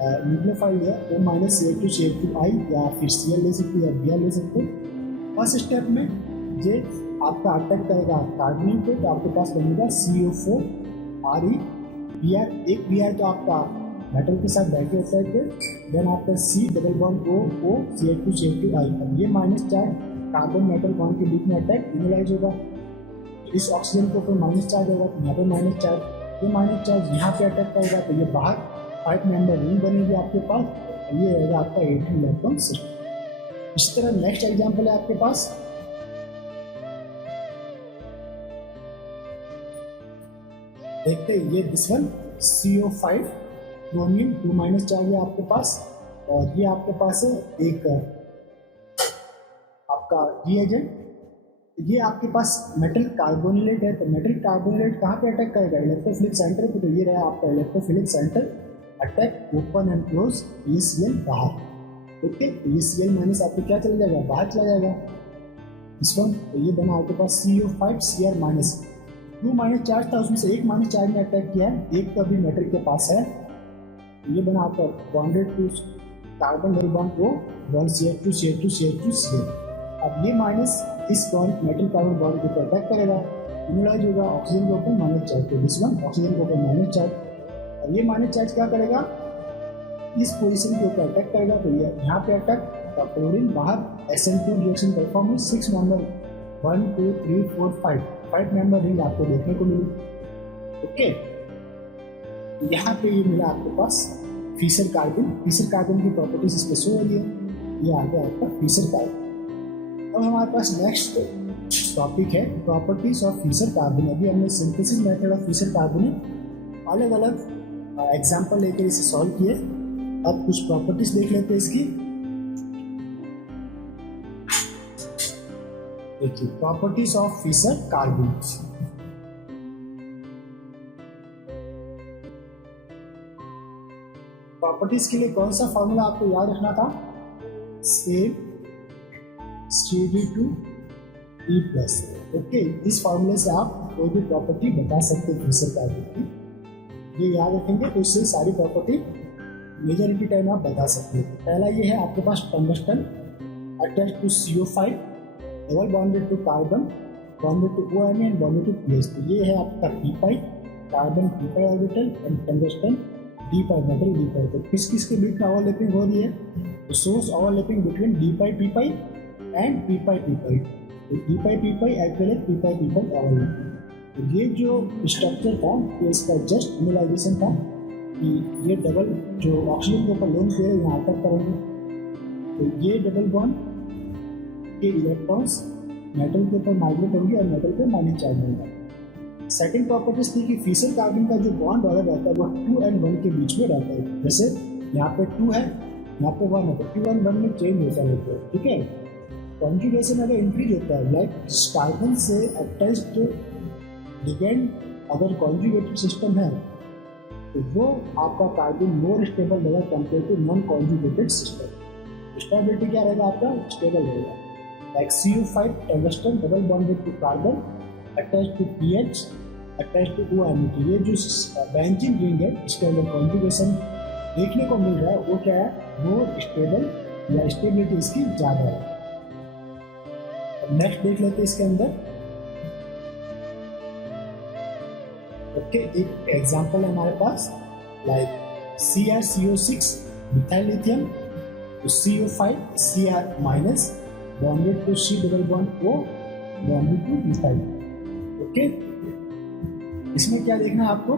न्यूक्लियोफाइल लिया O-CH2CH2I या फिर Cl ले सकते हैं या Br ले सकते हैं। फर्स्ट स्टेप में ये आपका अटैक करेगा कार्बन पे, तो आपके पास बनेगा CO4 Re Br, एक Br तो आपका मेटल के साथ बैठे होता है, देन आपका C double bond O CH2CH2I। अब ये minus charge carbon metal bond के बीच में अटैक इनलाइज होगा, इस ऑक्सीजन के ऊपर माइनस चार्ज होगा, तो यहाँ पे माइनस चार्ज, ये माइनस चार्ज यहाँ पे अटैक करेगा, तो ये बाहर 5 मेंबर रिंग बनेगी आपके पास, ये रहेगा आपका 18 इलेक्ट्रॉन सिस्टम। इसी तरह नेक्स्ट एग्जांपल है आपके पास, देखते हैं ये this one CO5 chromium 2 minus charge है आपके पास, और ये आपके पास है एक आपका रिएजेंट, ये आपके पास मेटल कार्बोनिलेट है, तो मेटल कार्बोनिलेट कहाँ पे अटैक करेगा इलेक्ट्रोफिलिक सेंटर पे, तो ये रहा आपका electrophilic centre, attack open and close, ये Cl बाहर, ओके, तो ये Cl माइनस आपको क्या चला जाएगा, बाहर चला जाएगा इस वन, तो ये बना आपके पास CO5 Cr minus, 2 minus charge था उसमें से एक माइनस चार्ज ने अटैक किया है, एक का भी मेटल के पास है, ये बना आपका bonded to carbon double bond O, bond CH2CH2CH2Cl। अब ये माइनस इस बॉन्ड मेटल कार्बन बॉन्ड के ऊपर अटैक करेगा, इनलाइज होगा ऑक्सीजन के ऊपर माइनस चार्ज, तो दिस वन ऑक्सीजन के ऊपर माइनस चार्ज, और ये माइनस चार्ज क्या करेगा, इस पोजीशन के ऊपर अटैक करेगा, तो ये यहाँ पे अटैक, तो क्लोरीन बाहर SN2 रिएक्शन परफॉर्म हुई, 6 मेंबर 1 2 3 4 5 मेंबर रिंग आपको देखने को मिली, ओके। यहाँ पे ये मिला आपके पास फिशर कार्बन, फिशर कार्बन की प्रॉपर्टीज इसमें शो हो रही है, ये आ गया आपका फिशर कार्बन। अब हमारे पास नेक्स्ट टॉपिक है प्रॉपर्टीज ऑफ फिशर कार्बन। अभी हमने synthesis method of Fischer carbon अलग अलग एग्जांपल लेकर इसे सॉल्व किए, अब कुछ प्रॉपर्टीज देख लेते हैं इसकी। देखिए properties of Fischer carbon, properties के लिए कौन सा फॉर्मूला आपको याद रखना था, सेम CD2E प्लस, ओके, इस फॉर्मूले से आप कोई भी प्रॉपर्टी बता सकते हैं फिशर कार्बन की, ये याद रखेंगे तो इससे सारी प्रॉपर्टी मेजॉरिटी टाइम आप बता सकते हैं। पहला ये है आपके पास tungsten attach to CO5 double bonded to carbon bonded to OMe and bonded to PH, तो ये है आपका p-पाई, कार्बन p-पाई ऑर्बिटल एंड टंगस्टन d-पाई मेटल d-पाई, तो किस किस के बीच में ओवरलैपिंग हो रही है, तो सोर्स ओवरलैपिंग बिटवीन d-पाई p-पाई एंड p-पाई p-पाई, तो d-पाई p-पाई एज वेल एज p-पाई p-पाई ओवरलैपिंग। तो ये जो स्ट्रक्चर था ये इसका जस्ट इनिलाइजेशन था कि ये डबल जो ऑक्सीजन के ऊपर लोन पे यहाँ अटैक करेंगे, तो ये डबल बॉन्ड के इलेक्ट्रॉन्स मेटल के ऊपर माइग्रेट होंगे और मेटल पे माइनस चार्ज होगा। सेकंड प्रॉपर्टीज थी कि फिशर कार्बन का जो बॉन्ड ऑर्डर रहता है वो 2 and 1 के बीच में रहता है, जैसे यहाँ पे 2 है यहाँ पे 1 है, तो 2 and 1 में चेंज होता रहता है, ठीक है। कॉन्जुगेशन अगर इंक्रीज होता है लाइक कार्बन से अटैच्ड लिगेंड अगर कॉन्जुगेटेड सिस्टम है तो वो आपका कार्बन मोर स्टेबल रहेगा compare to non conjugated system. Stability क्या रहेगा आपका, स्टेबल रहेगा, like CO5 tungsten double bonded to carbon attach to PH attach to OMe, ये जो बेंजीन रिंग है इसके अंदर कॉन्जुगेशन देखने को मिल रहा है वो क्या है, मोर स्टेबल या स्टेबिलिटी इसकी ज़्यादा है। नेक्स्ट देख लेते हैं इसके अंदर, ओके, एक एग्जांपल है हमारे पास लाइक CrCO6 मिथाइल लिथियम, तो CO5 Cr minus bonded to C double bond O bonded to methyl, okay. इसमें क्या देखना है आपको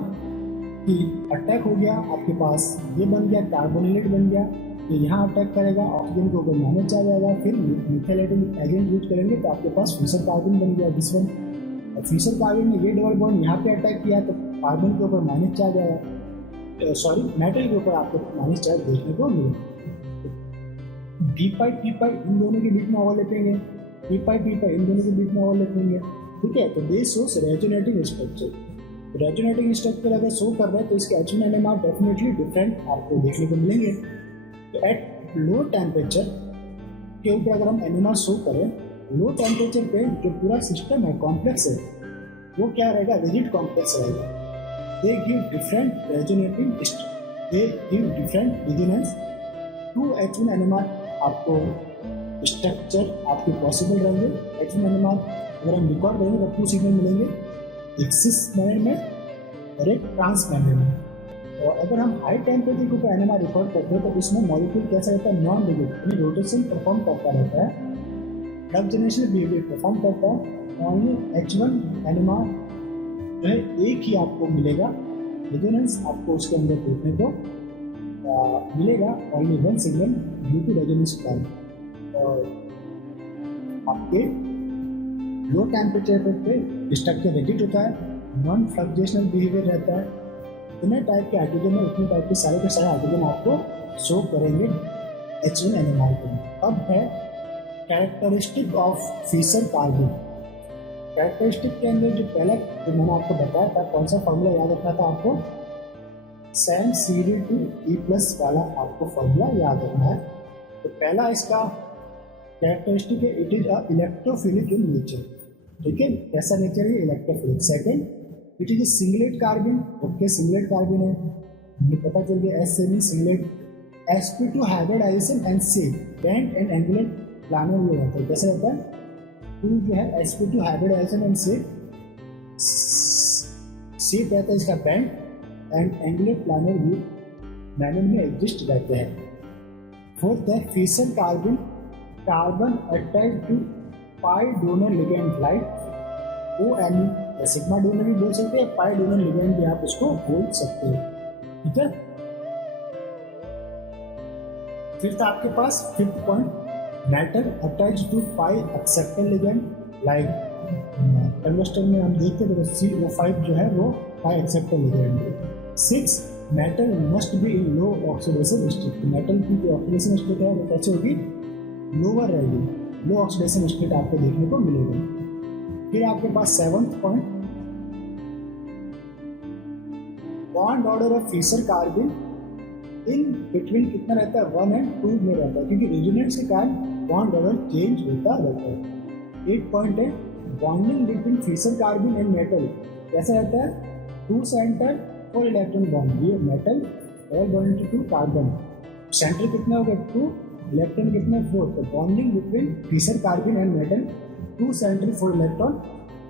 कि अटैक हो गया आपके पास, ये बन गया कार्बोनिलेट बन गया, ये यहाँ अटैक करेगा ऑक्सीजन के ऊपर माइनस चार्ज आएगा, फिर मिथाइलेटिंग एजेंट यूज करेंगे तो आपके पास फिशर कार्बन बन गया दिस वन। और फिशर कार्बन ने ये डबल बॉन्ड यहाँ पे अटैक किया तो कार्बन के ऊपर माइनस चार्ज आया, सॉरी मेटल के ऊपर आपको माइनस चार्ज देखने को मिलेगा। डी पाई टी पाई इन दोनों के बीच में ओवरलैपिंग है, टी पाई इन दोनों के बीच में ओवरलैपिंग है। ठीक है, तो they shows resonating structure. Resonating structure अगर शो कर रहा है तो इसके H1NMR डेफिनेटली डिफरेंट आपको देखने को मिलेंगे। तो एट लो टेम्परेचर के ऊपर अगर हम NMR शो करें, लो टेम्परेचर पे जो पूरा सिस्टम है, कॉम्प्लेक्स है, वो क्या रहेगा, रिजिड कॉम्प्लेक्स रहेगा। They give different resonating, they give different resonance to H1NMR। आपको स्ट्रक्चर आपके पॉसिबल रहेंगे। H1NMR अगर हम रिकॉर्ड करेंगे तो 2 सिग्नल मिलेंगे, एक सिस मैनर में और एक ट्रांस मैनर में। और अगर हम हाई टेम्परेचर के ऊपर NMR रिकॉर्ड करते हैं तो इसमें मॉलिक्यूल कैसा रहता है, नॉन रिजिड, यानी रोटेशन परफॉर्म करता रहता है, ड्रग जनरेशन बिहेवियर परफॉर्म करता है। ओनली H1NMR जो है एक ही आपको मिलेगा, रेजोनेंस आपको उसके अंदर देखने को मिलेगा, only 1 signal due to resonance time. और आपके लो टेम्परेचर पे स्ट्रक्चर रिजिड होता है, नॉन फ्लक्चुएशनल बिहेवियर रहता है। इतने टाइप के हाइड्रोजन में उतने टाइप के सारे हाइड्रोजन आपको शो करेंगे H1NMR को। अब है characteristic of Fischer carbon. Characteristic के अंदर जो पहला जो मैंने आपको बताया था, कौन सा फॉर्मूला याद रखना था आपको, SAM-CD2E+ वाला आपको फॉर्मूला याद रखना है। तो पहला इसका कैरेक्टरिस्टिक है, it is a electrophilic in nature. ठीक है, कैसा नेचर है, electrophilic. Second, it is a singlet carbon. Okay, singlet carbon है, हमें पता चल गया, एस से सिंगलेट। sp2 hybridization and shape bend and angular planar में रहता है। कैसे रहता है, 2 जो है sp2 हाइब्रिडाइजेशन एंड शेप रहता है इसका bend and angular planar view manner में एग्जिस्ट रहते हैं। फोर्थ है Fischer carbon attach to pi donor ligand like ONE, sigma donor भी बोल सकते हैं, पाई डोनर लिगेंड भी आप उसको बोल सकते हैं। ठीक है, फिर था आपके पास 5th point, metal attach to pi acceptor ligand like tungsten में हम देखते हैं तो CO5 जो है वो पाई एक्सेप्टर लिगेंड है। 6, metal must be in low oxidation state. Metal की जो ऑक्सीडेशन स्टेट है वो कैसे होगी, लोअर रहेगी, लो ऑक्सीडेशन स्टेट आपको देखने को मिलेगा। फिर आपके पास 7th point, bond order of Fischer carbon in between कितना रहता है, 1 और 2 में रहता है, क्योंकि रेजोनेंस के कारण बॉन्ड ऑर्डर चेंज होता रहता है। 8 पॉइंट है, bonding between Fischer carbon and metal कैसा रहता है, 2 सेंटर 4 इलेक्ट्रॉन बॉन्ड। ये metal double bond to carbon, centre कितना होगा 2, इलेक्ट्रॉन कितने 4। तो bonding between Fischer carbon and metal 2 centre 4 electron.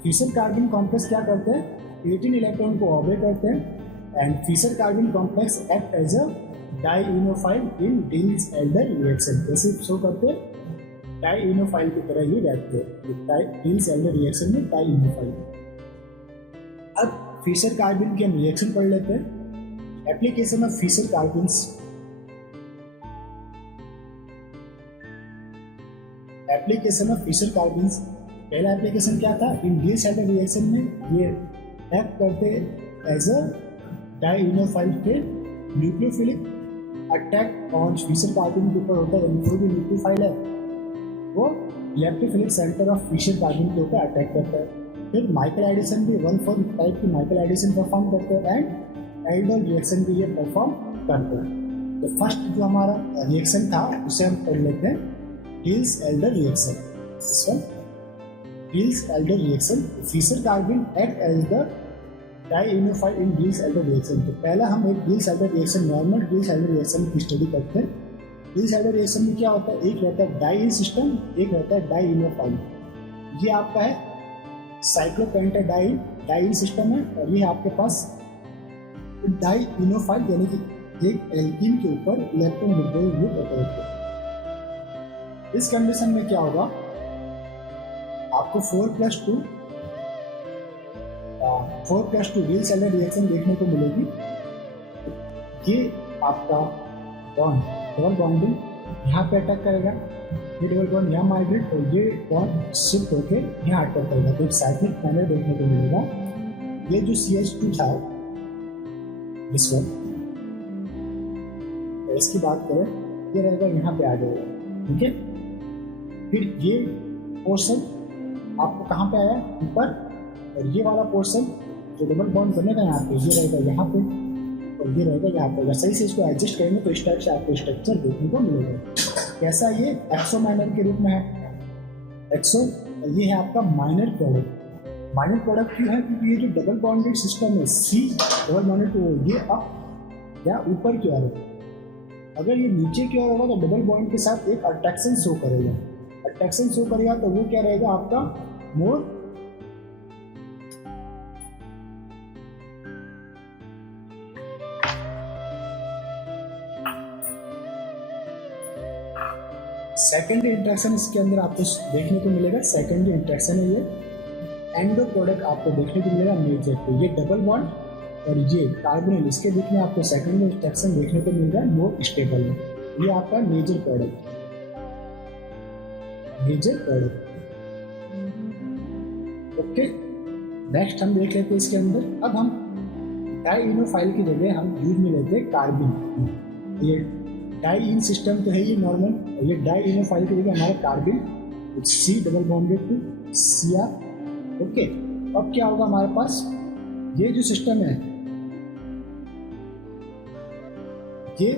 Fischer carbon complex क्या करते हैं, 18 इलेक्ट्रॉन को ऑर्बिट करते हैं and Fischer carbon complex act as a dienophile in Diels Alder reaction. कैसे शो करते हैं, डाइइनोफाइल की तरह ही रहते हैं डिल्स एल्डर रिएक्शन में डाइइनोफाइल। अब फिशर कार्बन की हम रिएक्शन पढ़ लेते हैं। Application of Fischer carbons, application of Fischer carbons, पहला एप्लीकेशन क्या था, इन डिल्स एल्डर रिएक्शन में ये एक्ट करते एज अ डाइइनोफाइल के nucleophilic attack on Fischer carbon के ऊपर होता है। कोई भी न्यूक्लियोफाइल है वो electrophilic centre of Fischer carbon के ऊपर अटैक करता है। फिर माइकल एडिसन भी 1,4 टाइप की माइकल एडिसन परफॉर्म करते हैं एंड एल्डोल रिएक्शन भी ये परफॉर्म करते हैं। तो फर्स्ट जो हमारा रिएक्शन था उसे हम पढ़ लेते हैं, Diels Alder reaction. Diels Alder reaction, Fischer carbon act as the dienophile in Diels Alder reaction. तो पहला हम एक Diels Alder reaction, normal Diels Alder reaction की स्टडी करते हैं। डिल्स एल्डर रिएक्शन में क्या होता है, एक रहता है डाइइन सिस्टम, एक रहता है डाइइनोफाइल। ये आपका है साइक्लोपेंटाडाइन सिस्टम है और ये आपके पास डाइइनोफाइल यानी कि एक एल्कीन के ऊपर इलेक्ट्रॉन विड्रॉल ग्रुप होता है। इस कंडीशन में क्या होगा, आपको 4+2 डिल्स एल्डर रिएक्शन देखने को मिलेगी। ये आपका बॉन्ड डबल बॉन्डिंग यहाँ पे अटैक करेगा, ये डबल बॉन्ड यहाँ माइग्रेट और ये बॉन्ड शिफ्ट होकर यहाँ अटैक करेगा। तो एक साइक्लिक पैनल देखने को मिलेगा। ये जो CH2 था इसमें, इसकी बात करें, ये रहेगा यहाँ पे आ जाएगा। ठीक है। फिर ये पोर्शन आपको कहाँ पे आया, ऊपर, और ये वाला पोर्शन जो डबल बॉन्ड बनेगा यहाँ पे, ये रहेगा यहाँ पे और ये रहेगा यहाँ पे। अगर सही से इसको एडजस्ट करेंगे तो इस टाइप से आपको स्ट्रक्चर देखने को मिलेगा। कैसा, ये एक्सो माइनर के रूप में है, एक्सो। ये है आपका माइनर प्रोडक्ट। माइनर प्रोडक्ट क्यों है, क्योंकि ये जो डबल बॉन्डेड सिस्टम है सी डबल बॉन्डेड, तो ये अप या ऊपर की ओर है। अगर ये नीचे की ओर होगा तो डबल बॉन्ड के साथ एक अट्रैक्शन शो करेगा। अट्रैक्शन शो करेगा तो वो क्या रहेगा आपका, मोर सेकेंडरी इंट्रैक्शन इसके अंदर आपको देखने को मिलेगा। सेकेंडरी इंट्रैक्शन है ये। एंडो प्रोडक्ट आपको देखने को मिलेगा मेजर पे, ये डबल बॉन्ड और ये कार्बोनिल, इसके बीच में आपको सेकेंडरी इंट्रैक्शन देखने को मिल रहा है, मोर स्टेबल है। ये आपका major product, major product. Okay, next हम देख लेते हैं इसके अंदर। अब हम डाइइनोफाइल की जगह हम यूज में लेते हैं कार्बिन। ये डाई इन सिस्टम तो है ये नॉर्मल, और ये डाइइनोफाइल की जगह हमारा carbyne C double bonded to C R. Okay, अब क्या होगा हमारे पास, ये जो सिस्टम है ये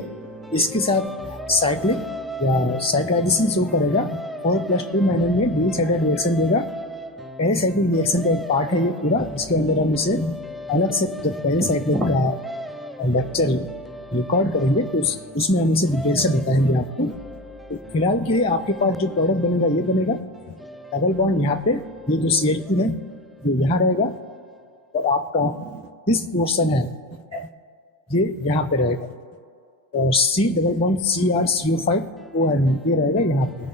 इसके साथ साइक्लिक या साइक्लाइजेशन शो करेगा। 4+2 मैनर में डबल साइडेड रिएक्शन देगा। पहले साइक्लिक रिएक्शन का एक पार्ट है ये पूरा, इसके अंदर हम इसे अलग से जब पहले साइक्लिक का लेक्चर रिकॉर्ड करेंगे तो उसमें हम इसे डिटेल से बताएंगे आपको। तो फिलहाल के लिए आपके पास जो प्रोडक्ट बनेगा ये बनेगा डबल बॉन्ड यहाँ पे, ये जो CH2 है ये यहाँ रहेगा, और आपका दिस पोर्शन है ये यहाँ पे रहेगा, और C double bond CrCO5 ON ये रहेगा यहाँ पे।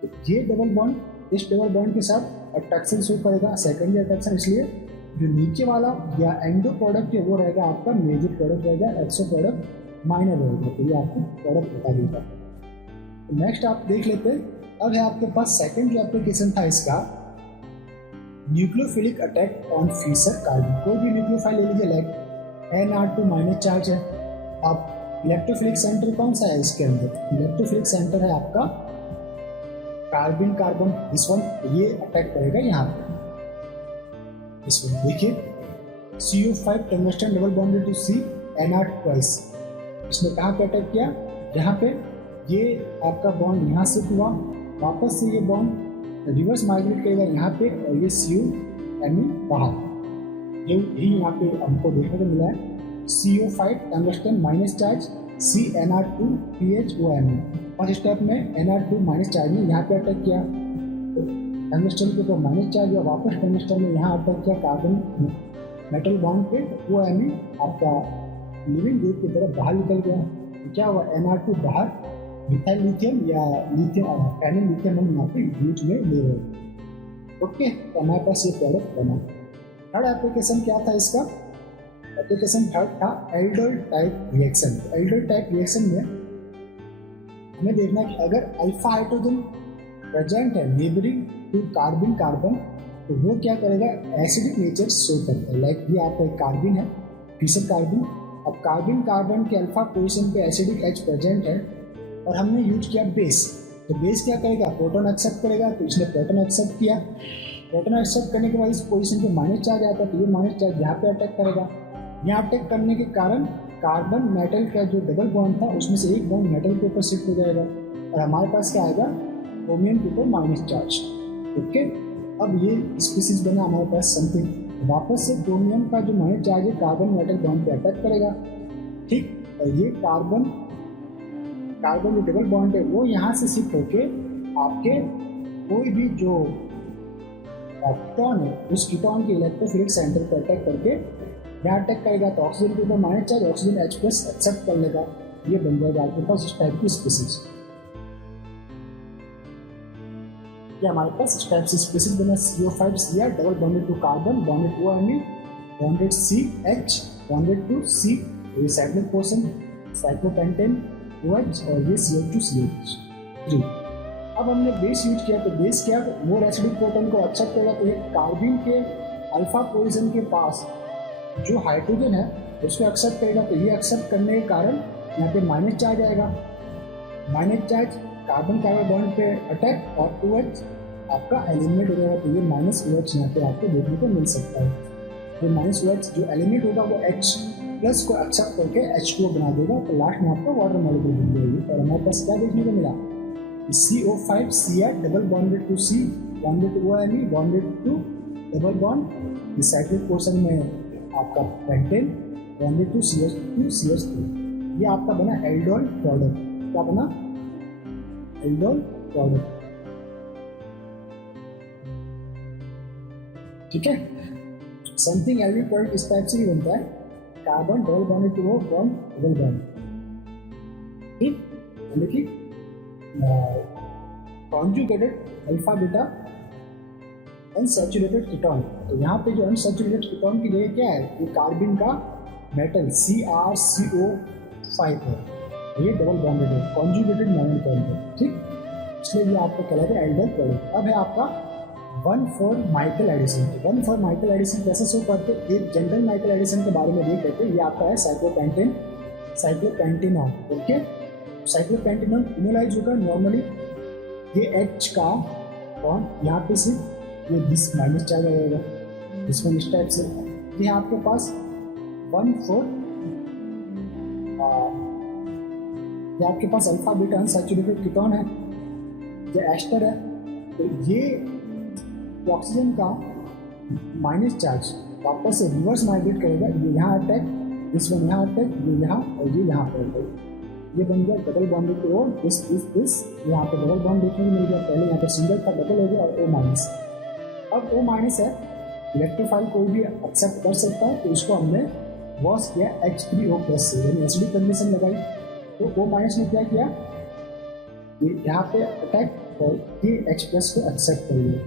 तो ये डबल बॉन्ड इस डबल बॉन्ड के साथ अट्रैक्शन शो करेगा, सेकेंडरी अट्रैक्शन, इसलिए जो नीचे वाला या एंडो प्रोडक्ट है वो रहेगा आपका मेजर प्रोडक्ट रहेगा, एक्सो प्रोडक्ट माइनर रहेगा। तो ये आपको प्रोडक्ट बता देगा। तो नेक्स्ट आप देख लेते हैं। अब है आपके पास सेकंड जो एप्लीकेशन था इसका, nucleophilic attack on Fischer carbon. कोई भी न्यूक्लियोफाइल ले लीजिए, लाइक NR2 माइनस चार्ज है। अब इलेक्ट्रोफिलिक सेंटर कौन सा है इसके अंदर, इलेक्ट्रोफिलिक सेंटर है आपका कार्बन कार्बन, इस वन, ये अटैक करेगा यहाँ पे। इसमें देखिए CO5 tungsten double bonded to C NR twice, इसने कहाँ पे अटैक किया, यहाँ पे ये आपका बॉन्ड यहाँ से हुआ, वापस से ये बॉन्ड रिवर्स माइग्रेट करेगा यहाँ पे, और ये CuMe बाहर। यही यहाँ पे हमको देखने को मिला है। CO5 tungsten minus charge CnR2 PHOMe, first step में NR2 माइनस चार्ज ने यहाँ पे अटैक किया, टंगस्टन के ऊपर माइनस चार्ज हुआ, वापस टंगस्टन में यहाँ अटैक किया कार्बन मेटल बॉन्ड पे, वो आपका लिविंग ग्रुप की तरफ बाहर निकल गया। तो क्या हुआ, NR2 बाहर, मिथाइल लिथियम या लिथियम पैनल लिथियम हम यहाँ पे यूज में ले रहे हैं। ओके, तो हमारे पास ये प्रोडक्ट बना। थर्ड एप्लीकेशन क्या था इसका, एप्लीकेशन थर्ड था aldol type reaction. Aldol type reaction में हमें देखना है कि अगर अल्फा हाइड्रोजन प्रेजेंट है नेबरिंग टू कार्बन कार्बन, तो वो क्या करेगा, एसिडिक नेचर शो करता है। लाइक ये आपका एक कार्बन है, फिशर कार्बन। अब कार्बन कार्बन के अल्फा पोजीशन पे एसिडिक एच प्रेजेंट है, और हमने यूज किया बेस, तो बेस क्या करेगा, प्रोटॉन एक्सेप्ट करेगा। तो इसने प्रोटॉन एक्सेप्ट किया, प्रोटॉन एक्सेप्ट करने के बाद इस पोजीशन पे माइनस चार्ज आता है, तो ये माइनस चार्ज यहाँ पे अटैक करेगा। यहाँ अटैक करने के कारण कार्बन मेटल का जो डबल बॉन्ड था उसमें से एक बॉन्ड मेटल के ऊपर शिफ्ट हो जाएगा, और हमारे पास क्या आएगा, क्रोमियम के ऊपर माइनस चार्ज। ओके, अब ये स्पीसीज बना हमारे पास समथिंग, वापस से क्रोमियम का जो माइनस चार्ज है कार्बन मेटल बॉन्ड पे अटैक करेगा। ठीक, और ये कार्बन जो डबल बॉन्ड है वो यहाँ से शिफ्ट होके आपके कोई भी जो कीटोन है उस कीटोन के इलेक्ट्रोफिलिक सेंटर पर अटैक करके यहाँ अटैक करेगा। तो ऑक्सीजन के ऊपर minus charge, oxygen H+ accept कर लेगा, ये बन जाएगा आपके पास इस टाइप की स्पीसीज। क्या हमारे पास इस टाइप से स्पीसीज बना, CO5 Cr double bonded to carbon, bonded to OMe, bonded CH, bonded to C, ये साइक्लिक पोर्शन साइक्लोपेंटेन OH, और ये CH2CH3। अब हमने बेस यूज किया, तो बेस क्या, मोर एसिडिक प्रोटॉन को एक्सेप्ट करेगा। तो ये कार्बन के अल्फा पोजीशन के पास जो हाइड्रोजन है उसको एक्सेप्ट करेगा, तो ये एक्सेप्ट करने के कारण यहाँ पे माइनस चार्ज आएगा। Minus charge carbon carbon bond पे अटैक और OH आपका एलिमिनेट हो जाएगा। तो ये -OH यहाँ पे आपको देखने को मिल सकता है। ये -OH जो एलिमिनेट होगा वो H प्लस को एक्सेप्ट करके H2O बना देगा। तो लास्ट में आपको वाटर मॉलिक्यूल बन जाएगी। और हमारे पास क्या देखने को मिला, CO5 Cr double bonded to C bonded to ONe bonded to double bond recyclic portion में आपका पेंटेन बॉन्डेड टू CH2 ये आपका बना एल्डोल प्रोडक्ट। क्या बना? Aldol product. ठीक है, समथिंग एल्डिहाइड प्रोडक्ट इस टाइप से भी बनता है, carbon double bonded to O bond double bond. ठीक, यानी कि conjugated alpha beta unsaturated ketone. तो यहाँ पे जो अनसैचुरेटेड कीटोन की जगह क्या है, ये कार्बन का मेटल CrCO5 है, ये डबल बॉन्डेड है, कॉन्जुगेटेड नॉन कॉन्जुगेटेड। ठीक, इसलिए ये आपको कहलाता है एल्डोल प्रोडक्ट। अब है आपका 1,4 माइकल एडिशन। 1,4 माइकल एडिशन कैसे शो करते हैं? एक जनरल माइकल एडिशन के बारे में देख लेते हैं। ये आपका है साइक्लोपेंटेनॉल। ओके, साइक्लोपेंटेनॉल इनोलाइज होगा नॉर्मली, ये H का बॉन्ड यहाँ पे सिर्फ ये दिस माइनस चार्ज आ जाएगा, इसमें इस टाइप से। ये आपके पास 1,4 ये आपके पास अल्फा बीटा अनसैचुरेटेड कीटोन है, ये एस्टर है। तो ये ऑक्सीजन का माइनस चार्ज वापस से रिवर्स माइग्रेट करेगा, ये यहाँ अटैक, दिस वन यहाँ अटैक, ये यहाँ और ये यहाँ पर अटैक। ये बन गया double bonded to O, this यहाँ पे डबल बॉन्ड देखने को मिल गया। पहले यहाँ पे सिंगल था, डबल हो गया और O माइनस। अब O माइनस है, इलेक्ट्रोफाइल कोई भी एक्सेप्ट कर सकता है, तो इसको हमने वॉश किया H3O प्लस से, यानी एसिडिक कंडीशन लगाई। तो O माइनस ने क्या किया, ये यहाँ पे अटैक और ये H प्लस को एक्सेप्ट कर लिया,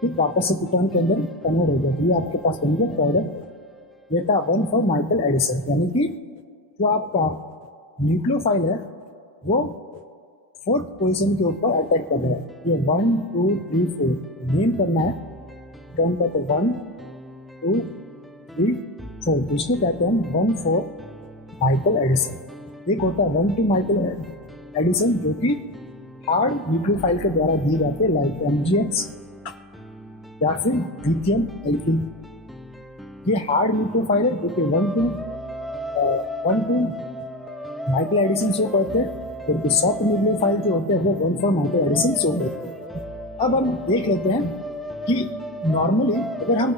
फिर वापस से कीटोन के अंदर कन्वर्ट हो गया। तो ये आपके पास बन गया प्रोडक्ट। ये था 1,4 माइकल एडिशन, यानी कि जो आपका न्यूक्लियोफाइल है वो 4th पोजीशन के ऊपर अटैक कर रहा है। ये 1 2 3 4 नेम करना है टर्न का, तो 1 2 3 4, तो इसको कहते हैं 1,4 माइकल एडिशन। एक होता है 1,2 माइकल एडिशन जो कि हार्ड न्यूक्लियोफाइल के द्वारा दिए जाते हैं, लाइक MgX या फिर लिथियम एल्किल। ये हार्ड न्यूक्लियोफाइल है जो कि 1,2 माइकल एडिशन शो करते हैं, जबकि सॉफ्ट न्यूक्लियोफाइल जो होते हैं वो 1,4 माइकल एडिशन शो करते हैं। अब हम देख लेते हैं कि नॉर्मली अगर हम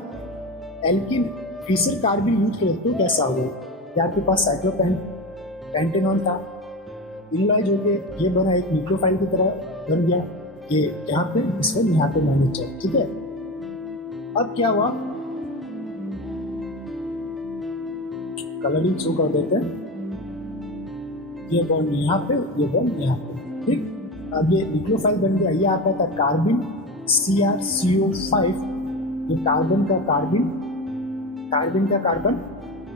एल्किन फिशर कार्बन यूज करें तो कैसा होगा। या आपके पास साइक्लोपेंटेनॉल था, इनलाइज होके ये बना एक न्यूक्लियोफाइल की तरह बन गया, ये यहाँ पे इस पर यहाँ पे माइनस चार्ज। ठीक है, अब क्या हुआ, कलरिंग शो कर देते हैं, ये बॉन्ड यहाँ पे, ये बॉन्ड यहाँ पे। ठीक, अब ये न्यूक्लियोफाइल बन गया। ये आपका था कार्बन CrCO5, ये कार्बन का कार्बन,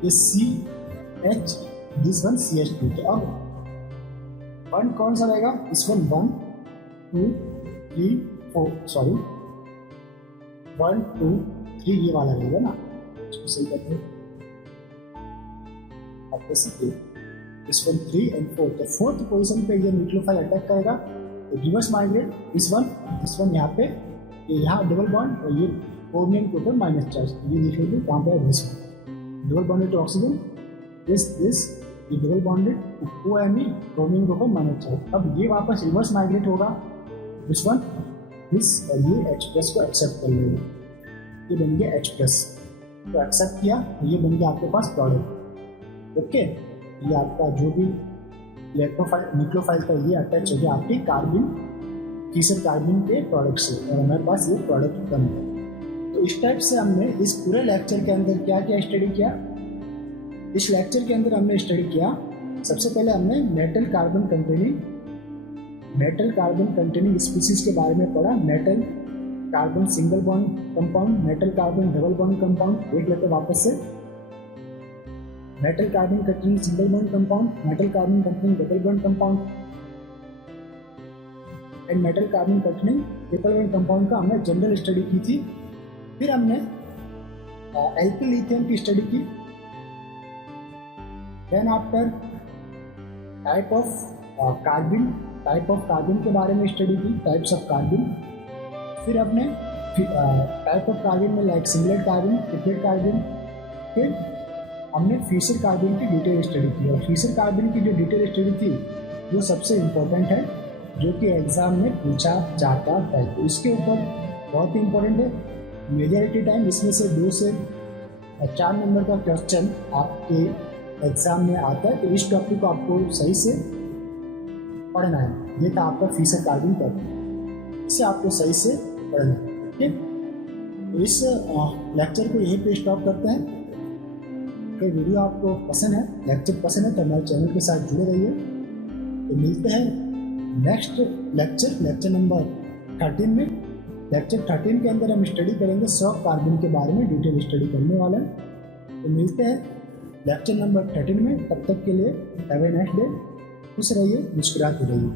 ये CH, दिस वन CH2। तो अब बॉन्ड कौन सा रहेगा, इस वन 1 2 3 4, सॉरी 1 2 3 ये वाला रहेगा ना, इसको सही करते हैं आपके सीधे इस वन 3 और 4। तो 4th पोजीशन पे ये न्यूक्लियोफाइल अटैक करेगा, तो रिवर्स माइग्रेट इस वन यहाँ पे, ये यहाँ डबल बॉन्ड और ये ब्रोमीन के ऊपर माइनस चार्ज। ये देख लीजिए कहाँ पे है, this double bonded to oxygen, this ये डबल बॉन्डेड OMe ब्रोमीन के ऊपर माइनस चार्ज। अब ये वापस रिवर्स माइग्रेट होगा, दिस वन दिस, और ये H प्लस को एक्सेप्ट कर लेगा, ये बन गया H प्लस। तो एक्सेप्ट किया, ये बन गया आपके पास प्रोडक्ट। ओके, ये आपका जो भी न्यूक्लियोफाइल का ये अटैच हो गया आपकी फिशर कार्बन के प्रोडक्ट से, और हमारे पास ये प्रोडक्ट बन गया। तो इस टाइप से हमने इस पूरे लेक्चर के अंदर क्या क्या स्टडी किया। इस लेक्चर के अंदर हमने स्टडी किया, सबसे पहले हमने मेटल कार्बन कंटेनिंग स्पीसीज के बारे में पढ़ा। Metal carbon single bond compound, metal carbon double bond compound. देख लेते वापस से, metal carbon containing single bond compound, metal carbon containing double bond compound and metal carbon containing triple bond compound का हमने जनरल स्टडी की थी। फिर हमने एल्किल लिथियम की स्टडी की। Then after type of carbon type of carbon के बारे में स्टडी की, टाइप्स ऑफ कार्बन। फिर हमने टाइप ऑफ कार्बन में like singlet carbon, triplet carbon. फिर हमने फिशर कार्बन की डिटेल स्टडी की, और फिशर कार्बन की जो डिटेल स्टडी थी वो सबसे इम्पोर्टेंट है, जो कि एग्ज़ाम में पूछा जाता है। तो इसके ऊपर बहुत ही इम्पोर्टेंट है, मेजॉरिटी टाइम इसमें से 2 से 4 नंबर का क्वेश्चन आपके एग्ज़ाम में आता है। तो इस टॉपिक को आपको सही से पढ़ना है। ये था आपका फिशर कार्बन टॉपिक, इसे आपको सही से पढ़ना है। ठीक, तो इस लेक्चर को यहीं पे स्टॉप करते हैं। अगर वीडियो आपको पसंद है, लेक्चर पसंद है, तो हमारे चैनल के साथ जुड़े रहिए। तो मिलते हैं नेक्स्ट लेक्चर नंबर 13 में। लेक्चर 13 के अंदर हम स्टडी करेंगे सॉफ्ट कार्बन के बारे में, डिटेल स्टडी करने वाला है। तो मिलते हैं लेक्चर नंबर 13 में। तब तक के लिए हैव ए नाइस डे। खुश रहिए, मुस्कुराते रहिए।